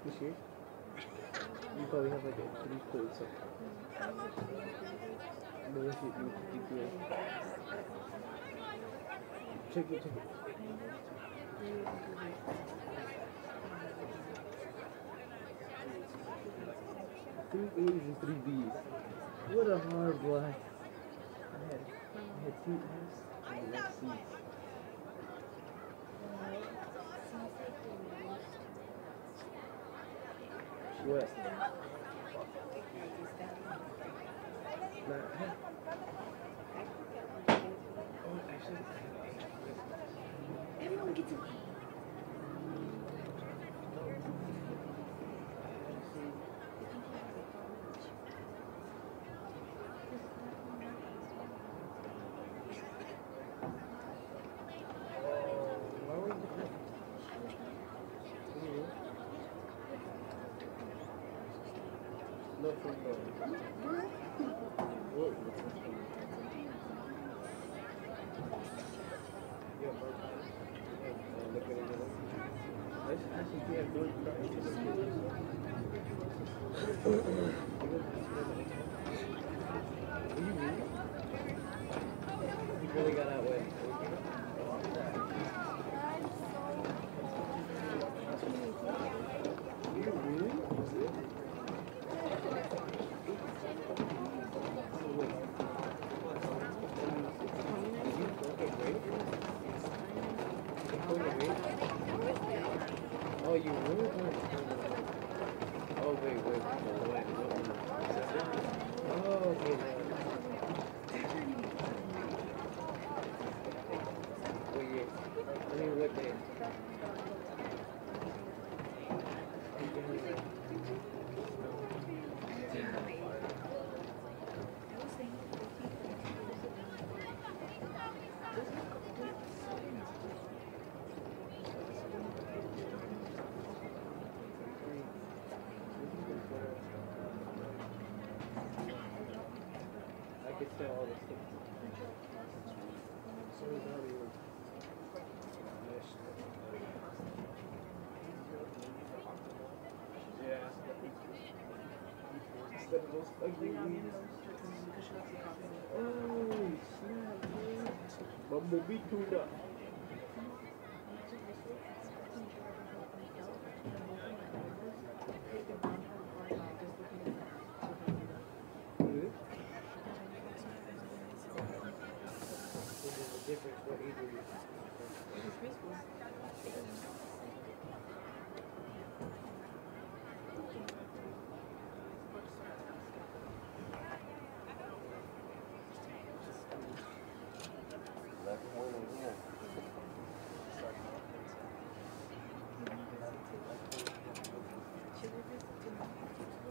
You serious? You probably have like a 3 point something. No, what's your GPA? Check it. 3 A's and 3 B's. What a hard life. I had 2 F's and 1 C. What? Oh, actually, everyone gets it. No front door. Whoa. Yeah, bro. Look at it. I should be a good guy. You really got that way. Oh, you really? Oh, wait. Oh, okay. Wait, yeah. I mean, what day? I could sell all the stuff. So is Hollywood. Yeah. Instead of those ugly weeds. Oh, snap, man. Bumblebee tuned up. Difference what age are you?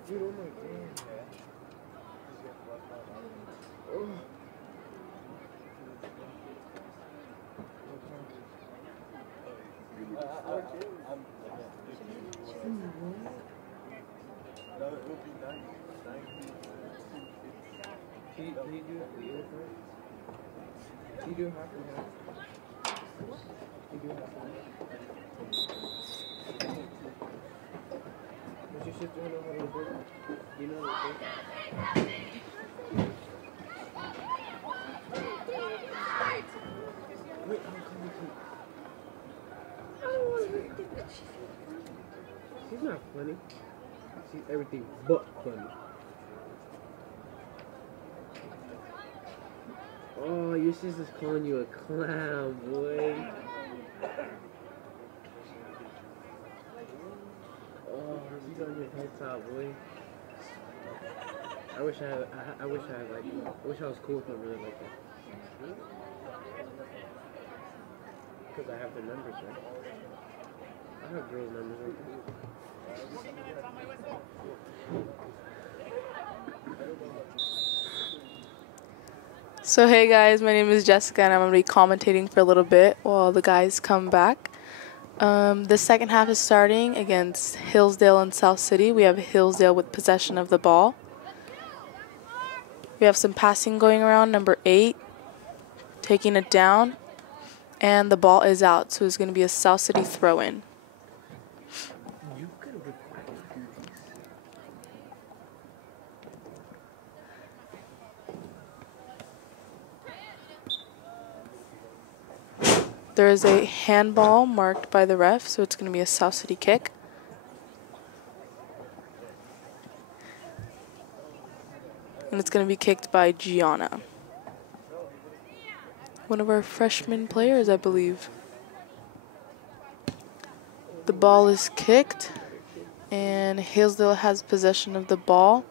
Dude, oh my god. Oh. That would be nice. Can you do the other part? Can you do half and half? Can you do half and half? Does your sister know how to work? Do you know how to work? Wait, I'm coming to. She's not funny. She's everything but funny. Oh, your sister's calling you a clown, boy. Oh, she's on your head top, boy. I wish I had I wish I was cool with them really like that. Because I have the numbers, right? I have girls' numbers right there. So hey guys, my name is Jessica and I'm going to be commentating for a little bit while the guys come back. The second half is starting against Hillsdale and South City. We have Hillsdale with possession of the ball. We have some passing going around. Number 8 taking it down, and the ball is out, so it's going to be a South City throw-in. There is a handball marked by the ref, so it's going to be a South City kick. And it's going to be kicked by Gianna, one of our freshman players, I believe. The ball is kicked, and Hillsdale has possession of the ball.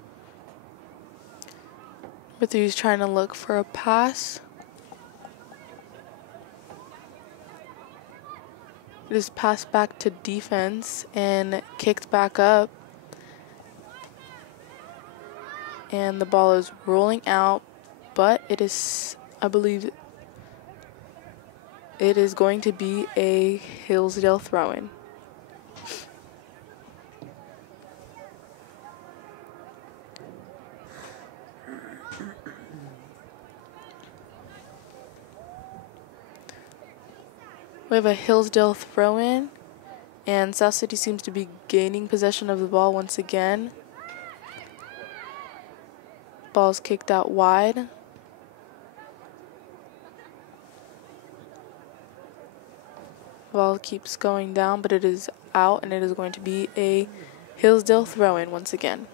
But he's trying to look for a pass. It is passed back to defense and kicked back up. And the ball is rolling out, but it is, I believe, it is going to be a Hillsdale throw-in. We have a Hillsdale throw-in, and South City seems to be gaining possession of the ball once again. Ball's kicked out wide. Ball keeps going down, but it is out, and it is going to be a Hillsdale throw-in once again.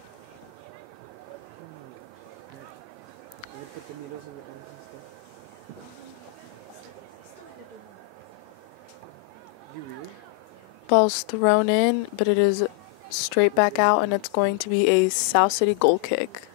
Ball's thrown in, but it is straight back out, and it's going to be a South City goal kick.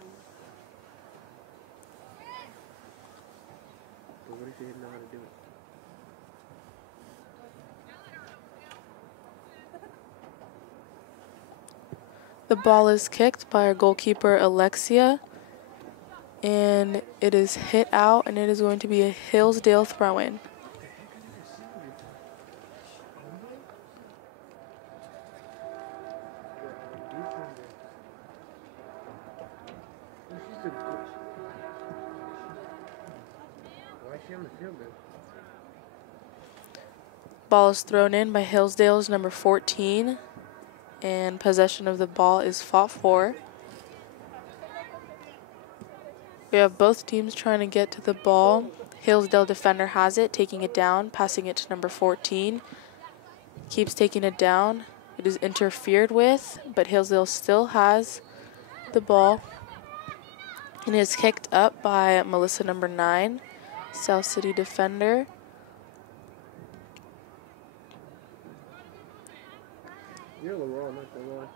The ball is kicked by our goalkeeper, Alexia, and it is hit out, and it is going to be a Hillsdale throw-in. Ball is thrown in by Hillsdale's number 14, and possession of the ball is fought for. We have both teams trying to get to the ball. Hillsdale defender has it, taking it down, passing it to number 14. Keeps taking it down. It is interfered with, but Hillsdale still has the ball. And it is kicked up by Melissa, number 9, South City defender. You're LaRoe, not gonna lie.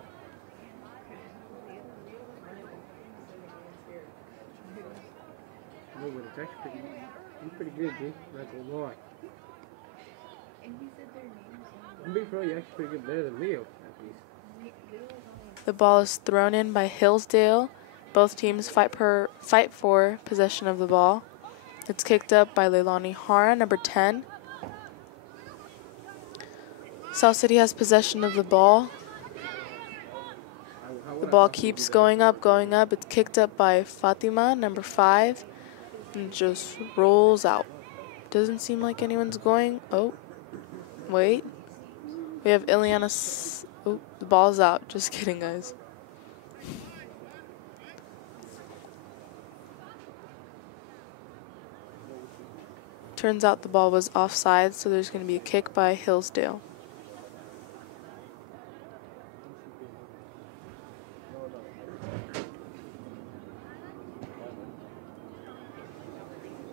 No, but it's actually pretty good, dude. Not gonna lie. I'm being pro, you're actually pretty good, better than Leo, at least. The ball is thrown in by Hillsdale. Both teams fight for possession of the ball. It's kicked up by Leilani Hara, number 10. South City has possession of the ball. How The ball keeps going up, going up. It's kicked up by Fatima, number 5, and just rolls out. Doesn't seem like anyone's going. Oh, wait. We have Ileana. Oh, the ball's out. Just kidding, guys. Turns out the ball was offside, so there's going to be a kick by Hillsdale.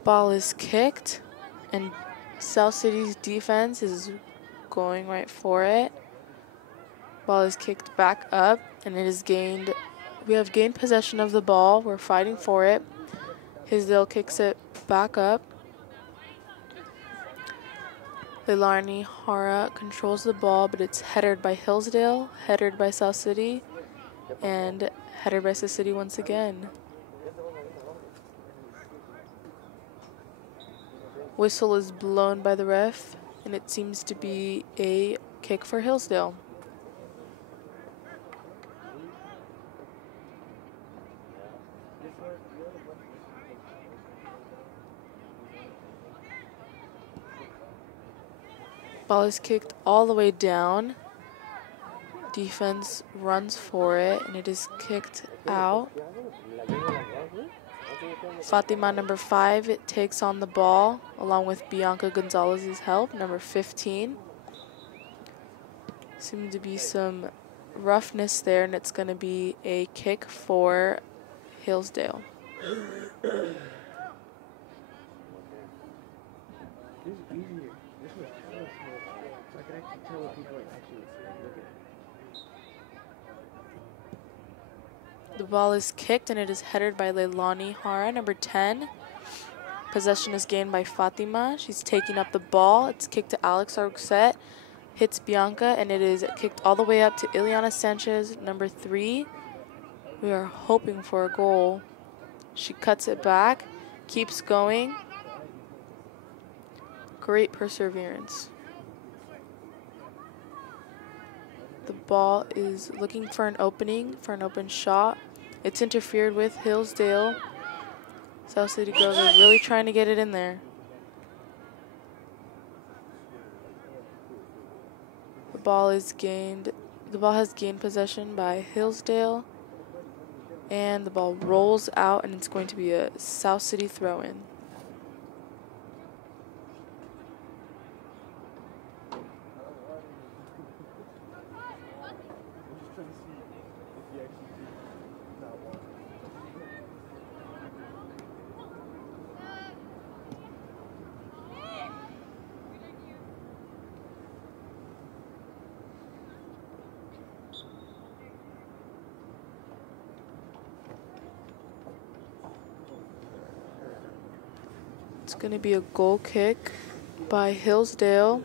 Ball is kicked, and South City's defense is going right for it. Ball is kicked back up, and it is gained. We have gained possession of the ball. We're fighting for it. Hillsdale kicks it back up. Leilani Hara controls the ball, but it's headed by Hillsdale, headed by South City, and headed by South City once again. Whistle is blown by the ref, and it seems to be a kick for Hillsdale. Ball is kicked all the way down. Defense runs for it, and it is kicked out. Fatima, number 5, it takes on the ball, along with Bianca Gonzalez's help, number 15. Seems to be some roughness there, and it's going to be a kick for Hillsdale. This is easier. This was hella small, so I can actually tell what people are actually looking at. The ball is kicked, and it is headed by Leilani Hara, number 10. Possession is gained by Fatima. She's taking up the ball. It's kicked to Alex Arouxet. Hits Bianca, and it is kicked all the way up to Ileana Sanchez, number 3. We are hoping for a goal. She cuts it back, keeps going. Great perseverance. The ball is looking for an opening, for an open shot. It's interfered with. Hillsdale. South City girls are really trying to get it in there. The ball is gained. The ball has gained possession by Hillsdale. And the ball rolls out, and it's going to be a South City throw-in. It's going to be a goal kick by Hillsdale.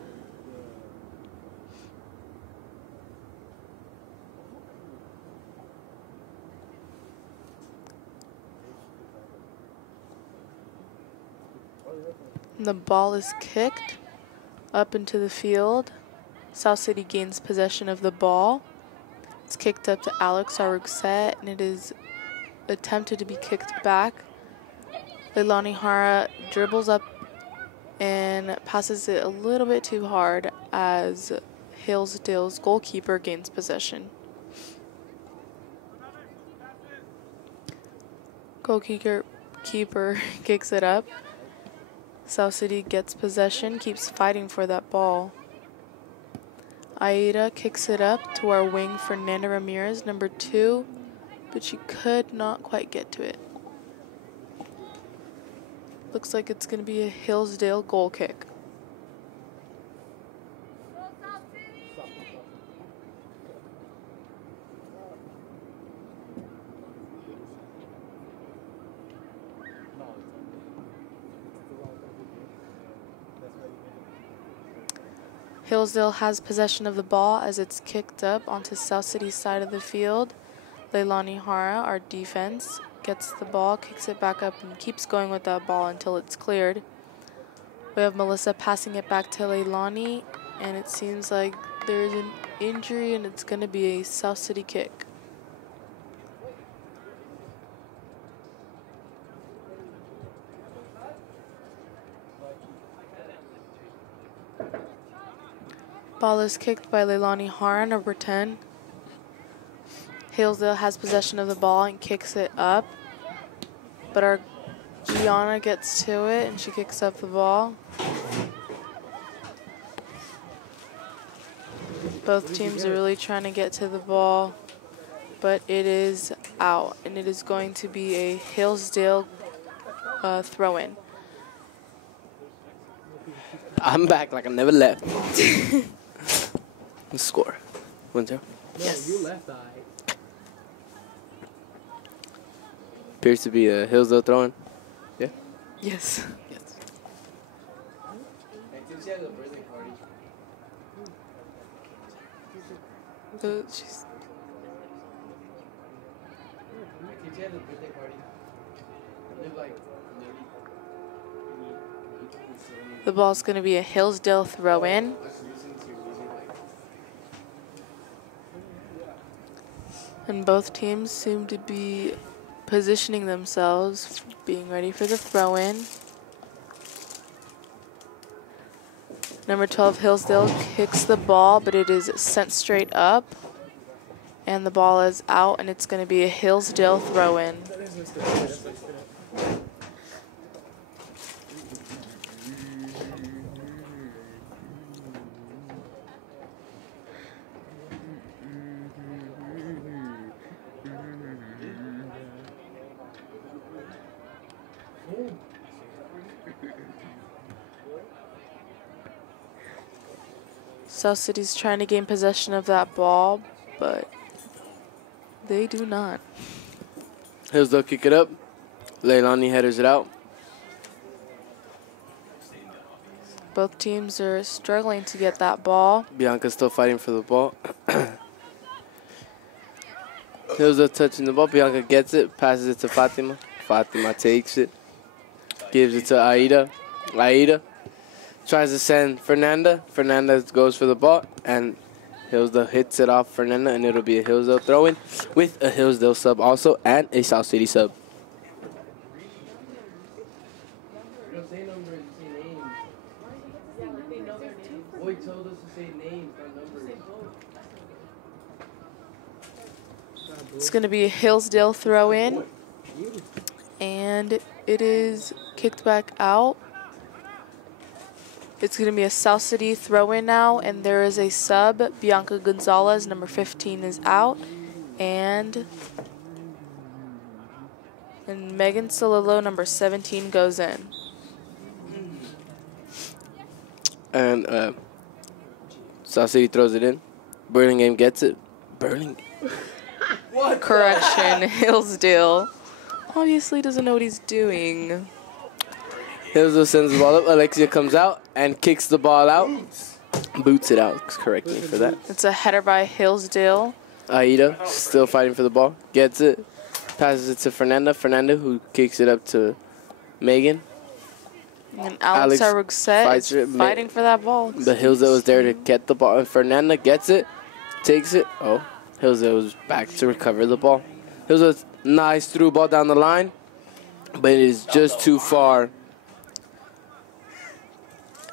And the ball is kicked up into the field. South City gains possession of the ball. It's kicked up to Alex Arouxet, and it is attempted to be kicked back. Leilani Hara dribbles up and passes it a little bit too hard as Hillsdale's goalkeeper gains possession. Goalkeeper kicks it up. South City gets possession, keeps fighting for that ball. Aida kicks it up to our wing, Fernanda Ramirez, number 2, but she could not quite get to it. Looks like it's going to be a Hillsdale goal kick. Hillsdale has possession of the ball as it's kicked up onto South City's side of the field. Leilani Hara, our defense, gets the ball, kicks it back up, and keeps going with that ball until it's cleared. We have Melissa passing it back to Leilani, and it seems like there's an injury, and it's going to be a South City kick. Ball is kicked by Leilani Hara, number 10. Hillsdale has possession of the ball and kicks it up. But our Gianna gets to it and she kicks up the ball. Both teams are really trying to get to the ball, but it is out, and it is going to be a Hillsdale throw-in. I'm back like I never left. Score. 1-0. Yes. You left eye. Appears to be a Hillsdale throwing. Yeah. Yes. Yes. Hey, did you have the birthday party? She's Did you have the birthday party? Live like the ball's going to be a Hillsdale throw-in. And both teams seem to be positioning themselves, being ready for the throw-in. Number 12, Hillsdale kicks the ball, but it is sent straight up. And the ball is out, and it's going to be a Hillsdale throw-in. South City's trying to gain possession of that ball, but they do not. Hillsdale kick it up. Leilani headers it out. Both teams are struggling to get that ball. Bianca's still fighting for the ball. Hillsdale touching the ball. Bianca gets it, passes it to Fatima. Fatima takes it, gives it to Aida. Aida tries to send Fernanda. Fernanda goes for the ball, and Hillsdale hits it off Fernanda, and it'll be a Hillsdale throw-in with a Hillsdale sub also and a South City sub. You don't say numbers, you say names. Boy told us to say names, not numbers. It's going to be a Hillsdale throw-in, and it is kicked back out. It's going to be a South City throw-in now, and there is a sub. Bianca Gonzalez, number 15, is out, and Megan Solillo, number 17, goes in. And South City throws it in. Burlingame gets it. Burlingame. Correction, Hillsdale obviously doesn't know what he's doing. Hillsdale sends the ball up. Alexia comes out and kicks the ball out. Boots it out. Correct me for that. It's a header by Hillsdale. Aida still fighting for the ball. Gets it. Passes it to Fernanda. Fernanda, who kicks it up to Megan. And Alex Arouxet is fighting for that ball. But Hillsdale was there to get the ball. And Fernanda gets it. Takes it. Oh, Hillsdale was back to recover the ball. Hillsdale's nice through ball down the line. But it is just too far.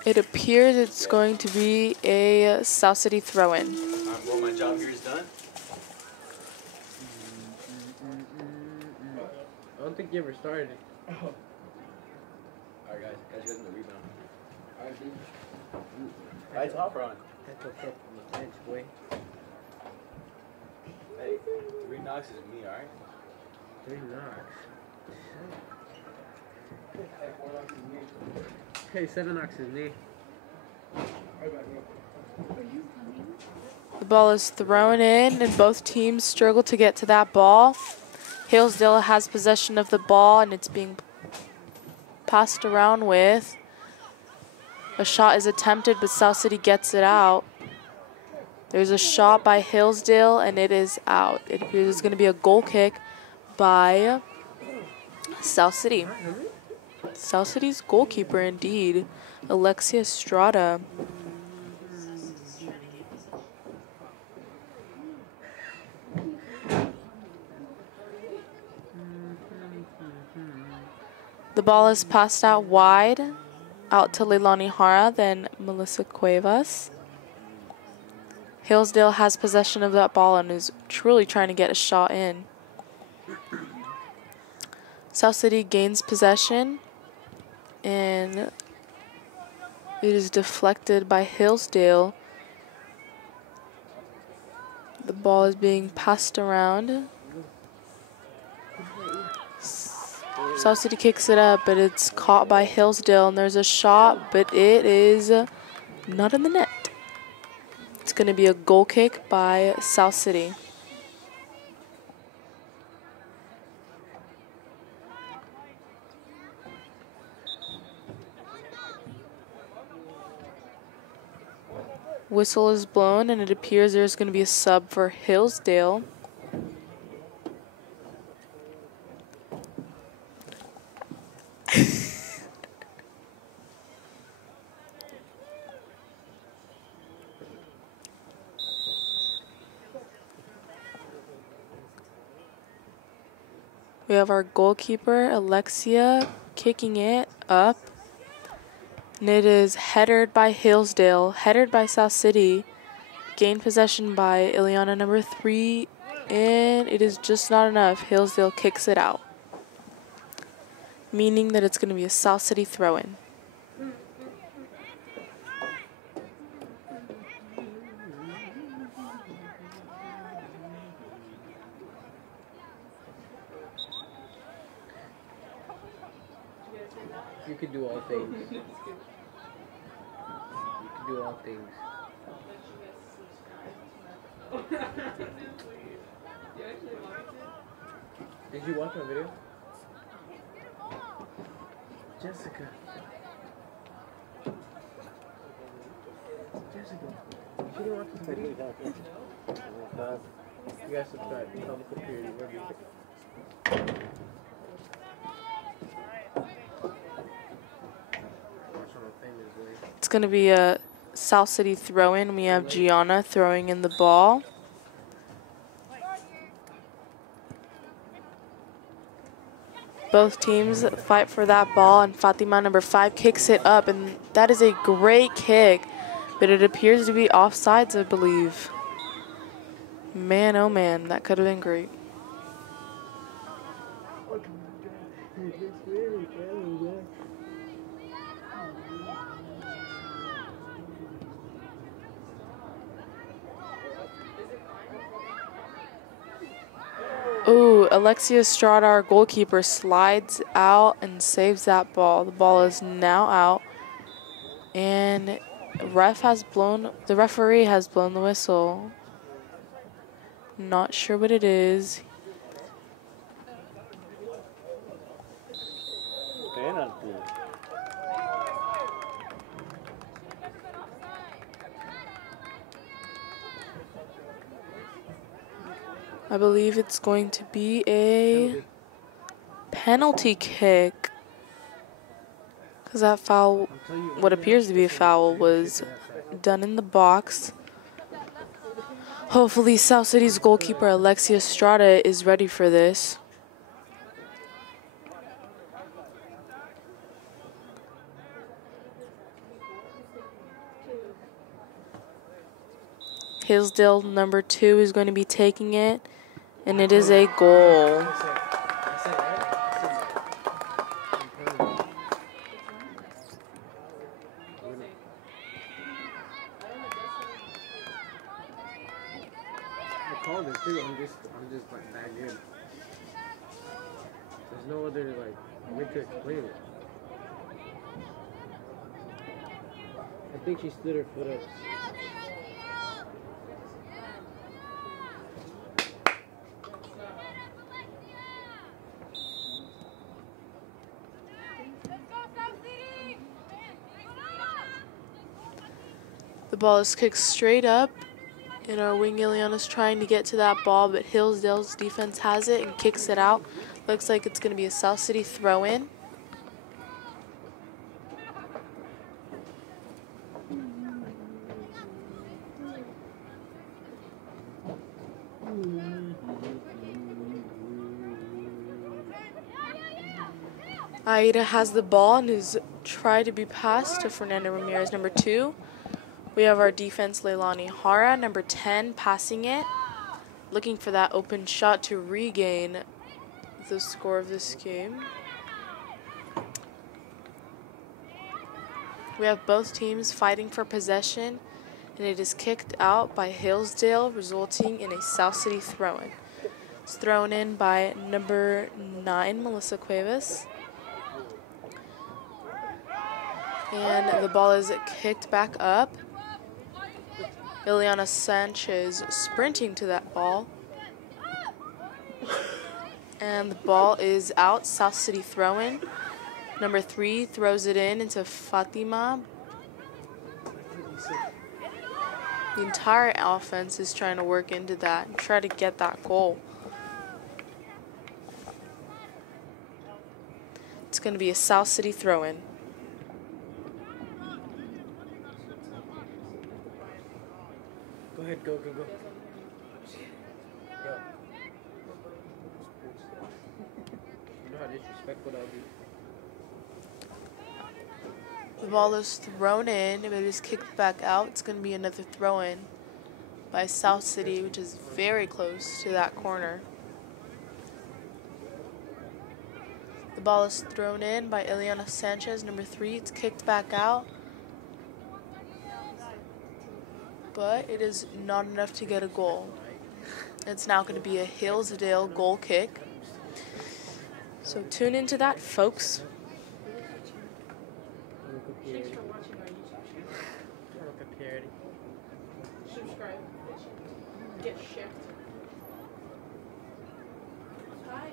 It appears it's going to be a South City throw-in. Well, my job here is done. I don't think you ever started. Alright, guys. Catch you guys in the rebound. Lights off or on? That's okay from the bench, boy. Hey, 3 knocks is me, alright? 3 knocks. Hey, 7 knocks is me. The ball is thrown in, and both teams struggle to get to that ball. Hillsdale has possession of the ball, and it's being passed around with. A shot is attempted, but South City gets it out. There's a shot by Hillsdale, and it is out. It is going to be a goal kick by South City. South City's goalkeeper, indeed, Alexia Strada. The ball is passed out wide, out to Leilani Hara, then Melissa Cuevas. Hillsdale has possession of that ball and is truly trying to get a shot in. South City gains possession, and it is deflected by Hillsdale. The ball is being passed around. South City kicks it up, but it's caught by Hillsdale, and there's a shot, but it is not in the net. It's going to be a goal kick by South City. Whistle is blown, and it appears there's going to be a sub for Hillsdale. We have our goalkeeper, Alexia, kicking it up. And it is headed by Hillsdale, headed by South City. Gained possession by Ileana, number 3. And it is just not enough. Hillsdale kicks it out, meaning that it's going to be a South City throw-in. You can do all things. You can do all things. Did you watch my video? Jessica. You didn't watch this video? You guys subscribe. Comical Purity. It's going to be a South City throw-in. We have Gianna throwing in the ball. Both teams fight for that ball, and Fatima, number 5, kicks it up, and that is a great kick, but it appears to be offsides, I believe. Man, oh man, that could have been great. Ooh, Alexia Estrada, our goalkeeper, slides out and saves that ball. The ball is now out, and the referee has blown the whistle. Not sure what it is. Penalty. I believe it's going to be a penalty kick, because that foul, what appears to be a foul, was done in the box. Hopefully South City's goalkeeper Alexia Estrada is ready for this. Hillsdale, number 2, is going to be taking it, and it is a goal. I called it too. I'm just like that good. There's no other way to explain it. I think she stood her foot up. The ball is kicked straight up, and our wing Ileana's trying to get to that ball, but Hillsdale's defense has it and kicks it out. Looks like it's going to be a South City throw-in. Aida has the ball and is tried to be passed to Fernando Ramirez, number 2. We have our defense, Leilani Hara, number 10, passing it, looking for that open shot to regain the score of this game. We have both teams fighting for possession, and it is kicked out by Hillsdale, resulting in a South City throw-in. It's thrown in by number 9, Melissa Cuevas. And the ball is kicked back up. Ileana Sanchez sprinting to that ball. And the ball is out, South City throw-in. Number 3 throws it in into Fatima. The entire offense is trying to work into that and try to get that goal. It's going to be a South City throw-in. Go ahead, go. Go. You know how disrespectful that would be. The ball is thrown in, but it is kicked back out. It's going to be another throw-in by South City, which is very close to that corner. The ball is thrown in by Ileana Sanchez, number 3. It's kicked back out, but it is not enough to get a goal. It's now going to be a Hillsdale goal kick. So tune into that, folks. Thanks for watching our YouTube channel. Subscribe. Get shipped. Hi.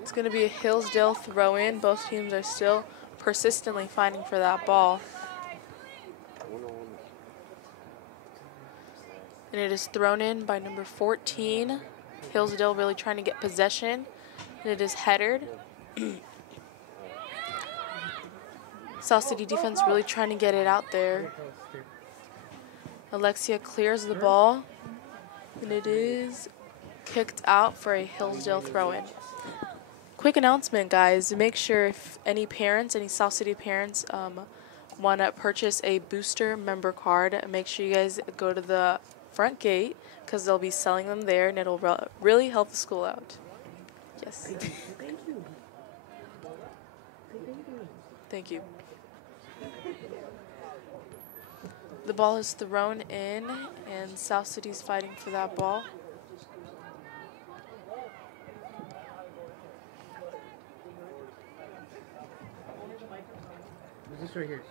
It's going to be a Hillsdale throw-in. Both teams are still persistently fighting for that ball. And it is thrown in by number 14. Hillsdale really trying to get possession. And it is headed. South City defense really trying to get it out there. Alexia clears the ball. And it is kicked out for a Hillsdale throw-in. Quick announcement, guys. Make sure if any parents, any South City parents, want to purchase a booster member card, make sure you guys go to the front gate because they'll be selling them there, and it'll really help the school out. Yes. Thank you. The ball is thrown in, and South City's fighting for that ball. This right here.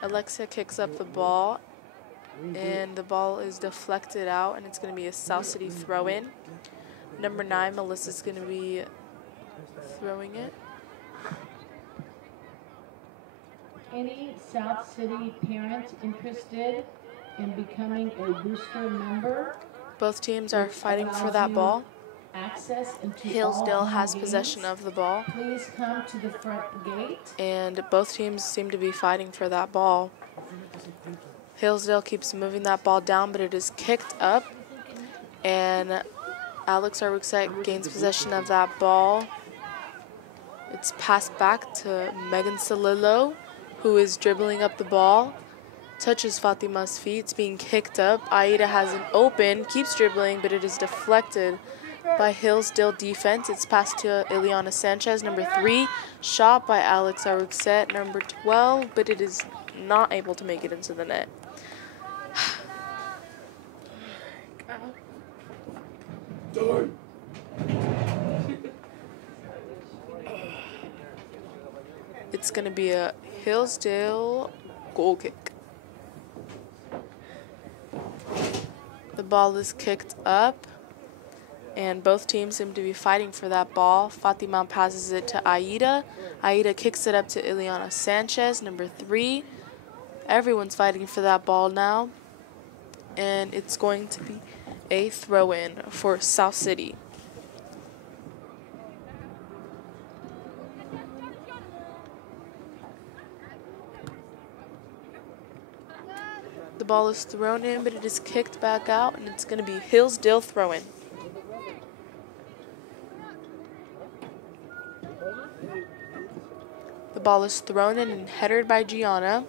Alexia kicks up the ball, and the ball is deflected out, and it's going to be a South City throw-in. Number 9, Melissa's going to be throwing it. Any South City parent interested in becoming a booster member? Both teams are fighting for that ball. Access into Hillsdale all has games. possession of the ball, Please come to the front gate. and both teams seem to be fighting for that ball. Hillsdale keeps moving that ball down, but it is kicked up, and Alex Arouxet gains possession of that ball. It's passed back to Megan Salillo, who is dribbling up the ball, touches Fatima's feet. It's being kicked up. Aida has an open, keeps dribbling, but it is deflected by Hillsdale defense. It's passed to Ileana Sanchez, number 3. Shot by Alex Arouxet, number 12, but it is not able to make it into the net. It's going to be a Hillsdale goal kick. The ball is kicked up, and both teams seem to be fighting for that ball. Fatima passes it to Aida. Aida kicks it up to Ileana Sanchez, number 3. Everyone's fighting for that ball now, and it's going to be a throw-in for South City. The ball is thrown in, but it is kicked back out, and it's going to be Hillsdale throw-in. The ball is thrown in and headed by Gianna.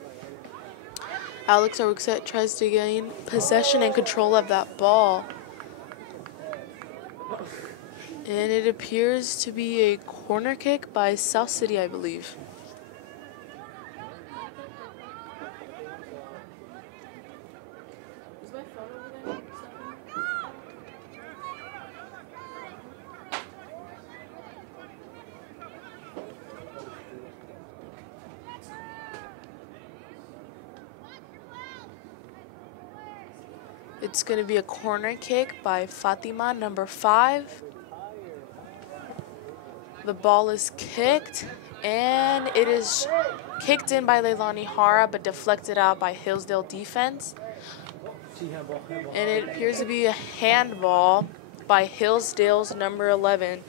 Alex Arouxet tries to gain possession and control of that ball. And it appears to be a corner kick by South City, I believe. It's going to be a corner kick by Fatima, number 5. The ball is kicked, and it is kicked in by Leilani Hara, but deflected out by Hillsdale defense. And it appears to be a handball by Hillsdale's number 11.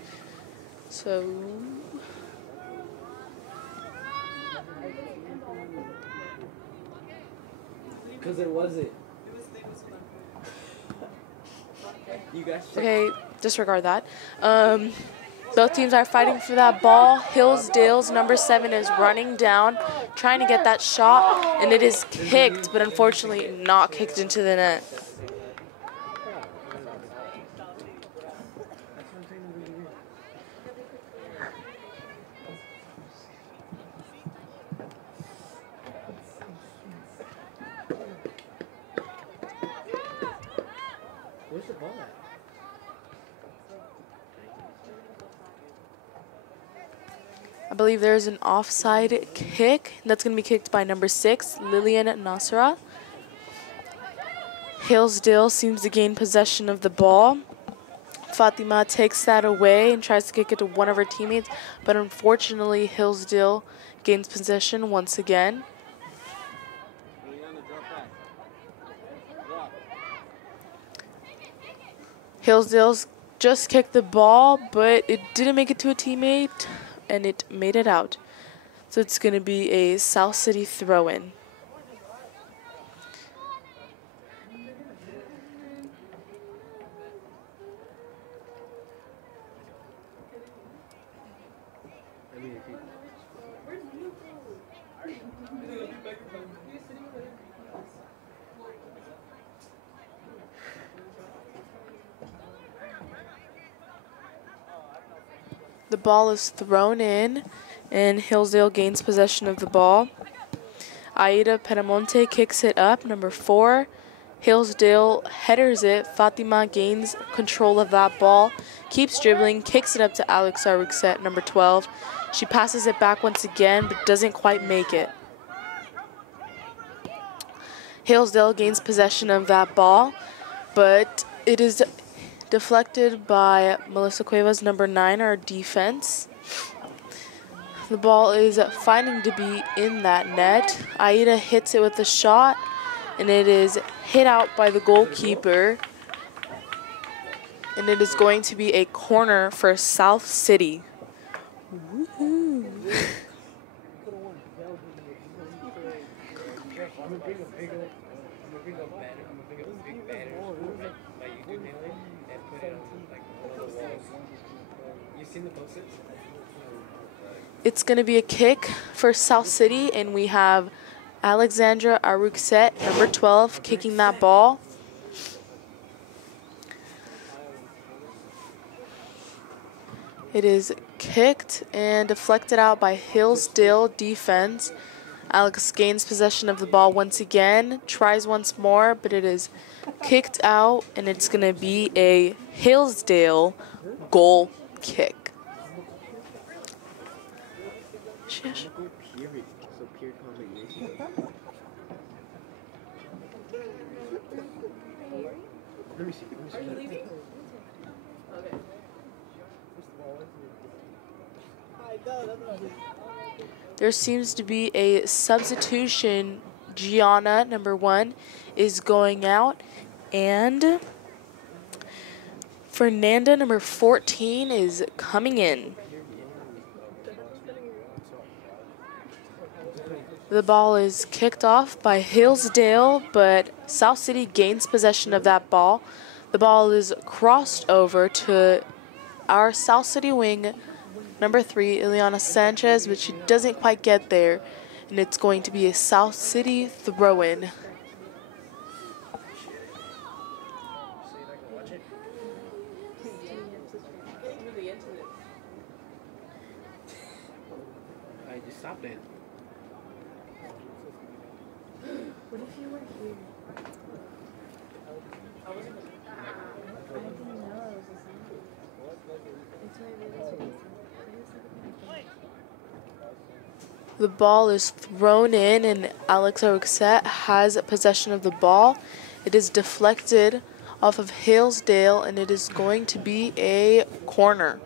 So because it wasn't. You guys okay, disregard that. Both teams are fighting for that ball. Hillsdale's number 7 is running down, trying to get that shot, and it is kicked, but unfortunately not kicked into the net. Where's the ball at? I believe there's an offside kick. That's going to be kicked by number 6, Lillian Nasra. Hillsdale seems to gain possession of the ball. Fatima takes that away and tries to kick it to one of her teammates, but unfortunately Hillsdale gains possession once again. Hillsdale's just kicked the ball, but it didn't make it to a teammate, and it made it out. So it's going to be a South City throw-in. The ball is thrown in, and Hillsdale gains possession of the ball. Aida Peramonte kicks it up, number 4. Hillsdale headers it. Fatima gains control of that ball, keeps dribbling, kicks it up to Alex Arouxet, number 12. She passes it back once again, but doesn't quite make it. Hillsdale gains possession of that ball, but it is deflected by Melissa Cuevas, number 9, our defense. The ball is finding to be in that net. Aida hits it with a shot, and it is hit out by the goalkeeper. And it is going to be a corner for South City. Woohoo! It's going to be a kick for South City, and we have Alexandra Arouxet, number 12, kicking that ball. It is kicked and deflected out by Hillsdale defense. Alex gains possession of the ball once again, tries once more, but it is kicked out, and it's going to be a Hillsdale goal kick. Shush. Let me see. Are you leaving? Okay. There seems to be a substitution. Gianna, number 1, is going out, and Fernanda, number 14, is coming in. The ball is kicked off by Hillsdale, but South City gains possession of that ball. The ball is crossed over to our South City wing, number 3, Ileana Sanchez, but she doesn't quite get there, and it's going to be a South City throw-in. I just stopped it. What if you were here? I didn't know I was listening. It's my video. The ball is thrown in, and Alex Arouxet has possession of the ball. It is deflected off of Hillsdale, and it is going to be a corner.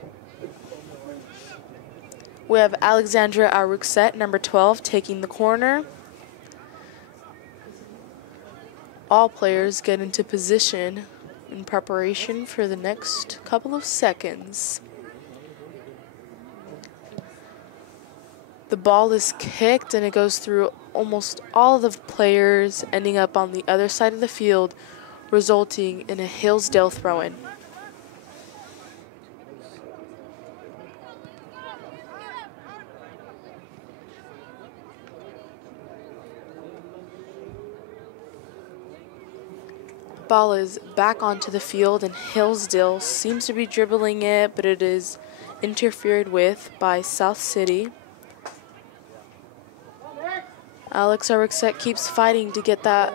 We have Alexandra Arouxet, number 12, taking the corner. All players get into position in preparation for the next couple of seconds. The ball is kicked, and it goes through almost all of the players, ending up on the other side of the field, resulting in a Hillsdale throw-in. Ball is back onto the field, and Hillsdale seems to be dribbling it, but it is interfered with by South City. Alex Arouxet keeps fighting to get that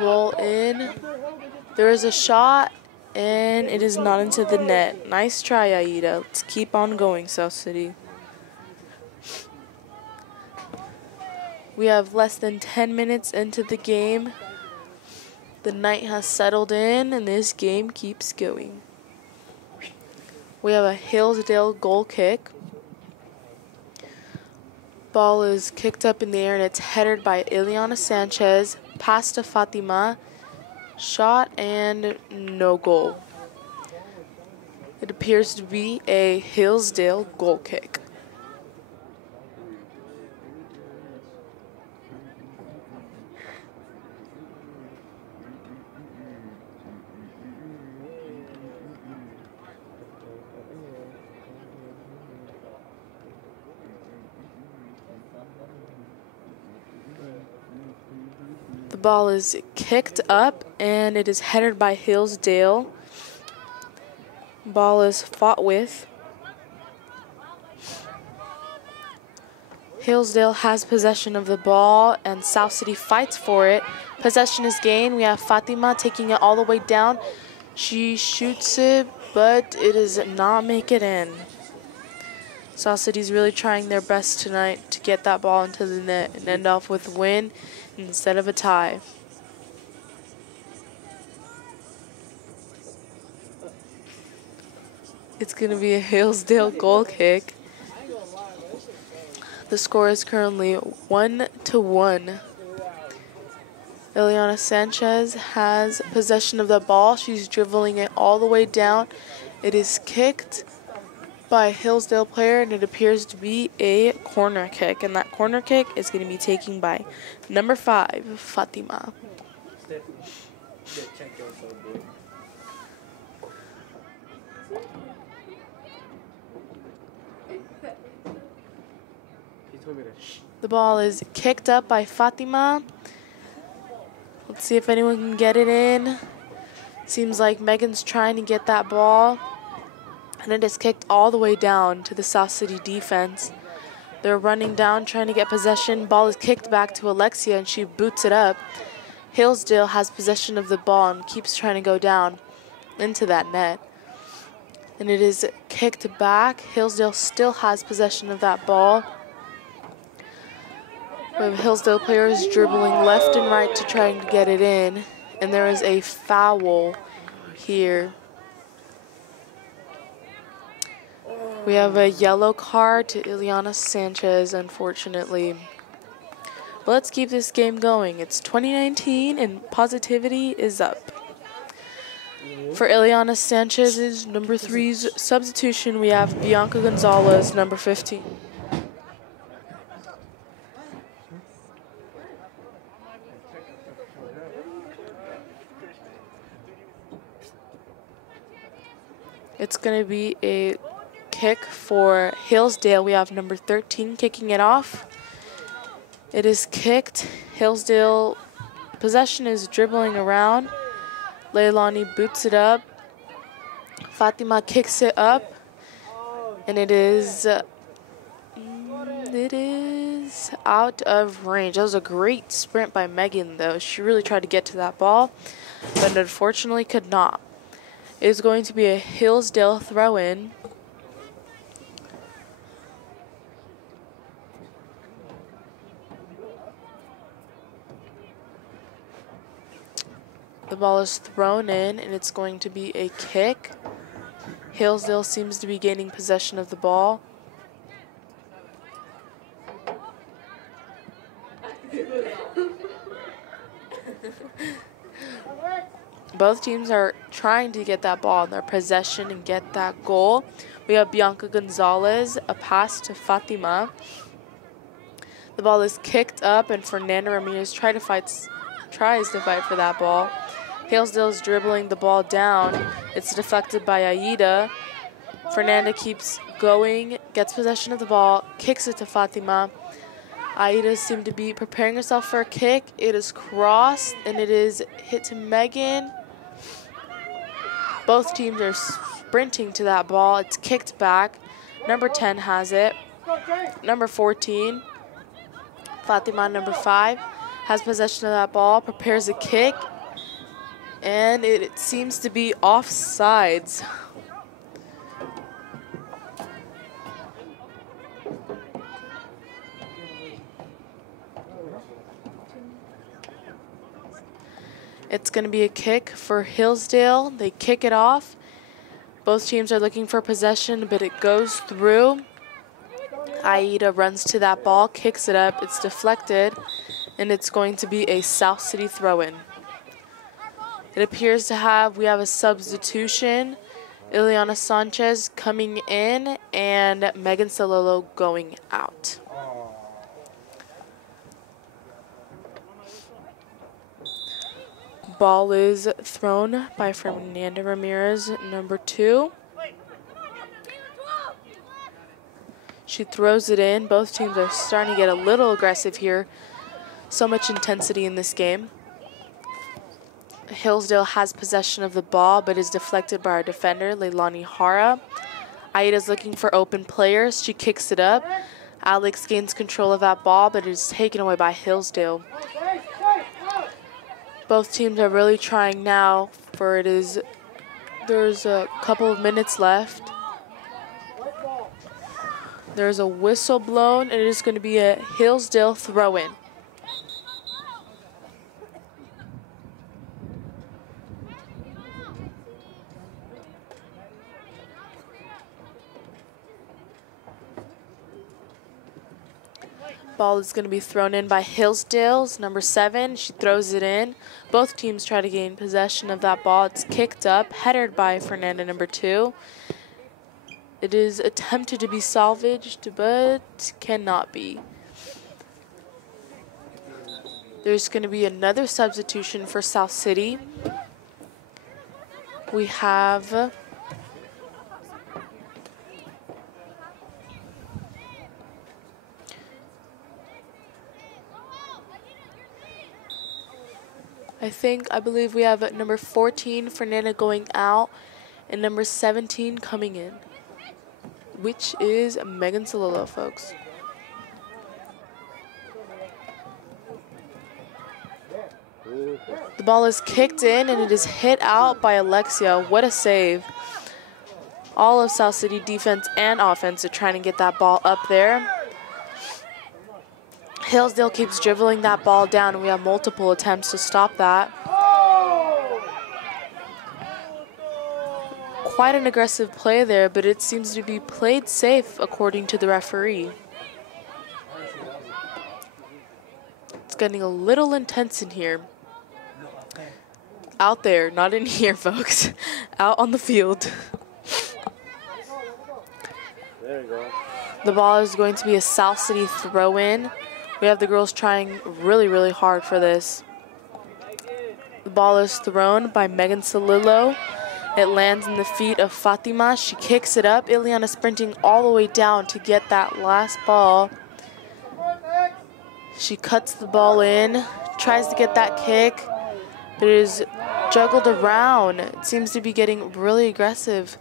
ball in. There is a shot, and it is not into the net. Nice try, Aida. Let's keep on going, South City. We have less than 10 minutes into the game. The night has settled in, and this game keeps going. We have a Hillsdale goal kick. Ball is kicked up in the air, and it's headed by Ileana Sanchez. Pass to Fatima. Shot, and no goal. It appears to be a Hillsdale goal kick. The ball is kicked up, and it is headed by Hillsdale. Ball is fought with. Hillsdale has possession of the ball, and South City fights for it. Possession is gained. We have Fatima taking it all the way down. She shoots it, but it does not make it in. South City's really trying their best tonight to get that ball into the net and end off with a win instead of a tie. It's going to be a Hillsdale goal kick. The score is currently 1-1. Ileana Sanchez has possession of the ball. She's dribbling it all the way down. It is kicked by a Hillsdale player, and it appears to be a corner kick. And that corner kick is going to be taken by number 5, Fatima. He's told me to shh. The ball is kicked up by Fatima. Let's see if anyone can get it in. Seems like Megan's trying to get that ball. And it is kicked all the way down to the South City defense. They're running down, trying to get possession. Ball is kicked back to Alexia, and she boots it up. Hillsdale has possession of the ball and keeps trying to go down into that net. And it is kicked back. Hillsdale still has possession of that ball. We have Hillsdale players dribbling left and right to try and get it in. And there is a foul here. We have a yellow card to Ileana Sanchez, unfortunately. But let's keep this game going. It's 2019 and positivity is up. For Ileana Sanchez's number 3's substitution, we have Bianca Gonzalez, number 15. It's going to be a kick for Hillsdale. We have number 13 kicking it off. It is kicked. Hillsdale possession is dribbling around. Leilani boots it up. Fatima kicks it up. And it is out of range. That was a great sprint by Megan, though. She really tried to get to that ball, but unfortunately could not. It is going to be a Hillsdale throw-in. The ball is thrown in, and it's going to be a kick. Hillsdale seems to be gaining possession of the ball. Both teams are trying to get that ball in their possession and get that goal. We have Bianca Gonzalez, a pass to Fatima. The ball is kicked up, and Fernanda Ramirez tries to fight for that ball. Hillsdale is dribbling the ball down. It's deflected by Aida. Fernanda keeps going, gets possession of the ball, kicks it to Fatima. Aida seemed to be preparing herself for a kick. It is crossed, and it is hit to Megan. Both teams are sprinting to that ball. It's kicked back. Number 10 has it. Number 14, Fatima, number 5, has possession of that ball, prepares a kick, and it seems to be offsides. It's going to be a kick for Hillsdale. They kick it off. Both teams are looking for possession, but it goes through. Aida runs to that ball, kicks it up. It's deflected, and it's going to be a South City throw-in. It appears to have, we have a substitution. Ileana Sanchez coming in, and Megan Sololo going out. Ball is thrown by Fernanda Ramirez, number 2. She throws it in. Both teams are starting to get a little aggressive here. So much intensity in this game. Hillsdale has possession of the ball, but is deflected by our defender, Leilani Hara. Aida's looking for open players. She kicks it up. Alex gains control of that ball, but it is taken away by Hillsdale. Both teams are really trying now, for there's a couple of minutes left. There's a whistle blown, and it is going to be a Hillsdale throw-in. Ball is going to be thrown in by Hillsdale's number 7. She throws it in. Both teams try to gain possession of that ball. It's kicked up, headed by Fernanda, number 2. It is attempted to be salvaged, but cannot be. There's going to be another substitution for South City. We have I believe we have number 14, Fernanda, going out, and number 17 coming in, which is Megan Solillo, folks. The ball is kicked in, and it is hit out by Alexia. What a save. All of South City defense and offense are trying to get that ball up there. Hillsdale keeps dribbling that ball down, and we have multiple attempts to stop that. Quite an aggressive play there, but it seems to be played safe according to the referee. It's getting a little intense in here. Out there, not in here, folks. Out on the field. There you go. The ball is going to be a South City throw-in. We have the girls trying really, really hard for this. The ball is thrown by Megan Solillo. It lands in the feet of Fatima. She kicks it up. Ileana sprinting all the way down to get that last ball. She cuts the ball in, tries to get that kick, but it is juggled around. It seems to be getting really aggressive.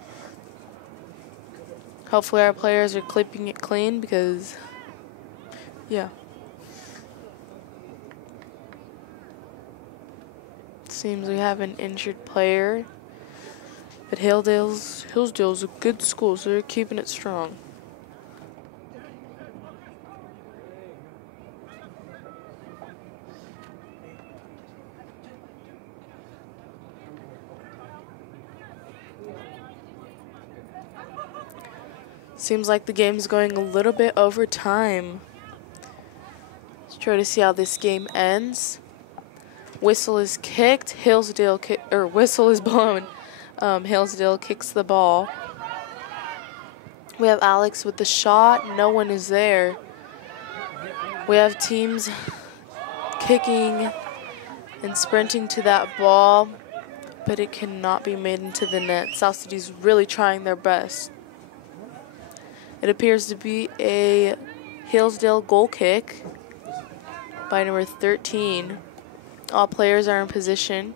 Hopefully our players are clipping it clean because, yeah. Seems we have an injured player. But Hillsdale's a good school, so they're keeping it strong. Seems like the game's going a little bit over time. Let's try to see how this game ends. Whistle is kicked. Whistle is blown. Hillsdale kicks the ball. We have Alex with the shot. No one is there. We have teams kicking and sprinting to that ball, but it cannot be made into the net. South City's really trying their best. It appears to be a Hillsdale goal kick by number 13. All players are in position.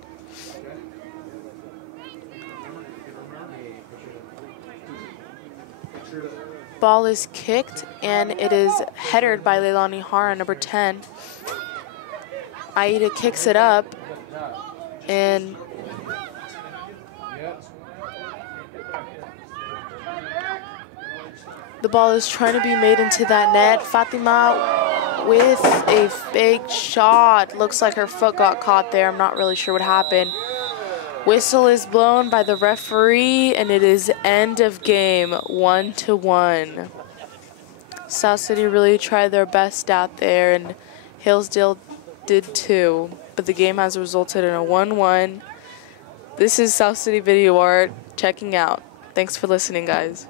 Ball is kicked, and it is headed by Leilani Hara, number 10. Aida kicks it up, and the ball is trying to be made into that net. Fatima with a fake shot. Looks like her foot got caught there. I'm not really sure what happened. Whistle is blown by the referee, and it is end of game, 1-1. South City really tried their best out there, and Hillsdale did too. But the game has resulted in a 1-1. This is South City Video Art checking out. Thanks for listening, guys.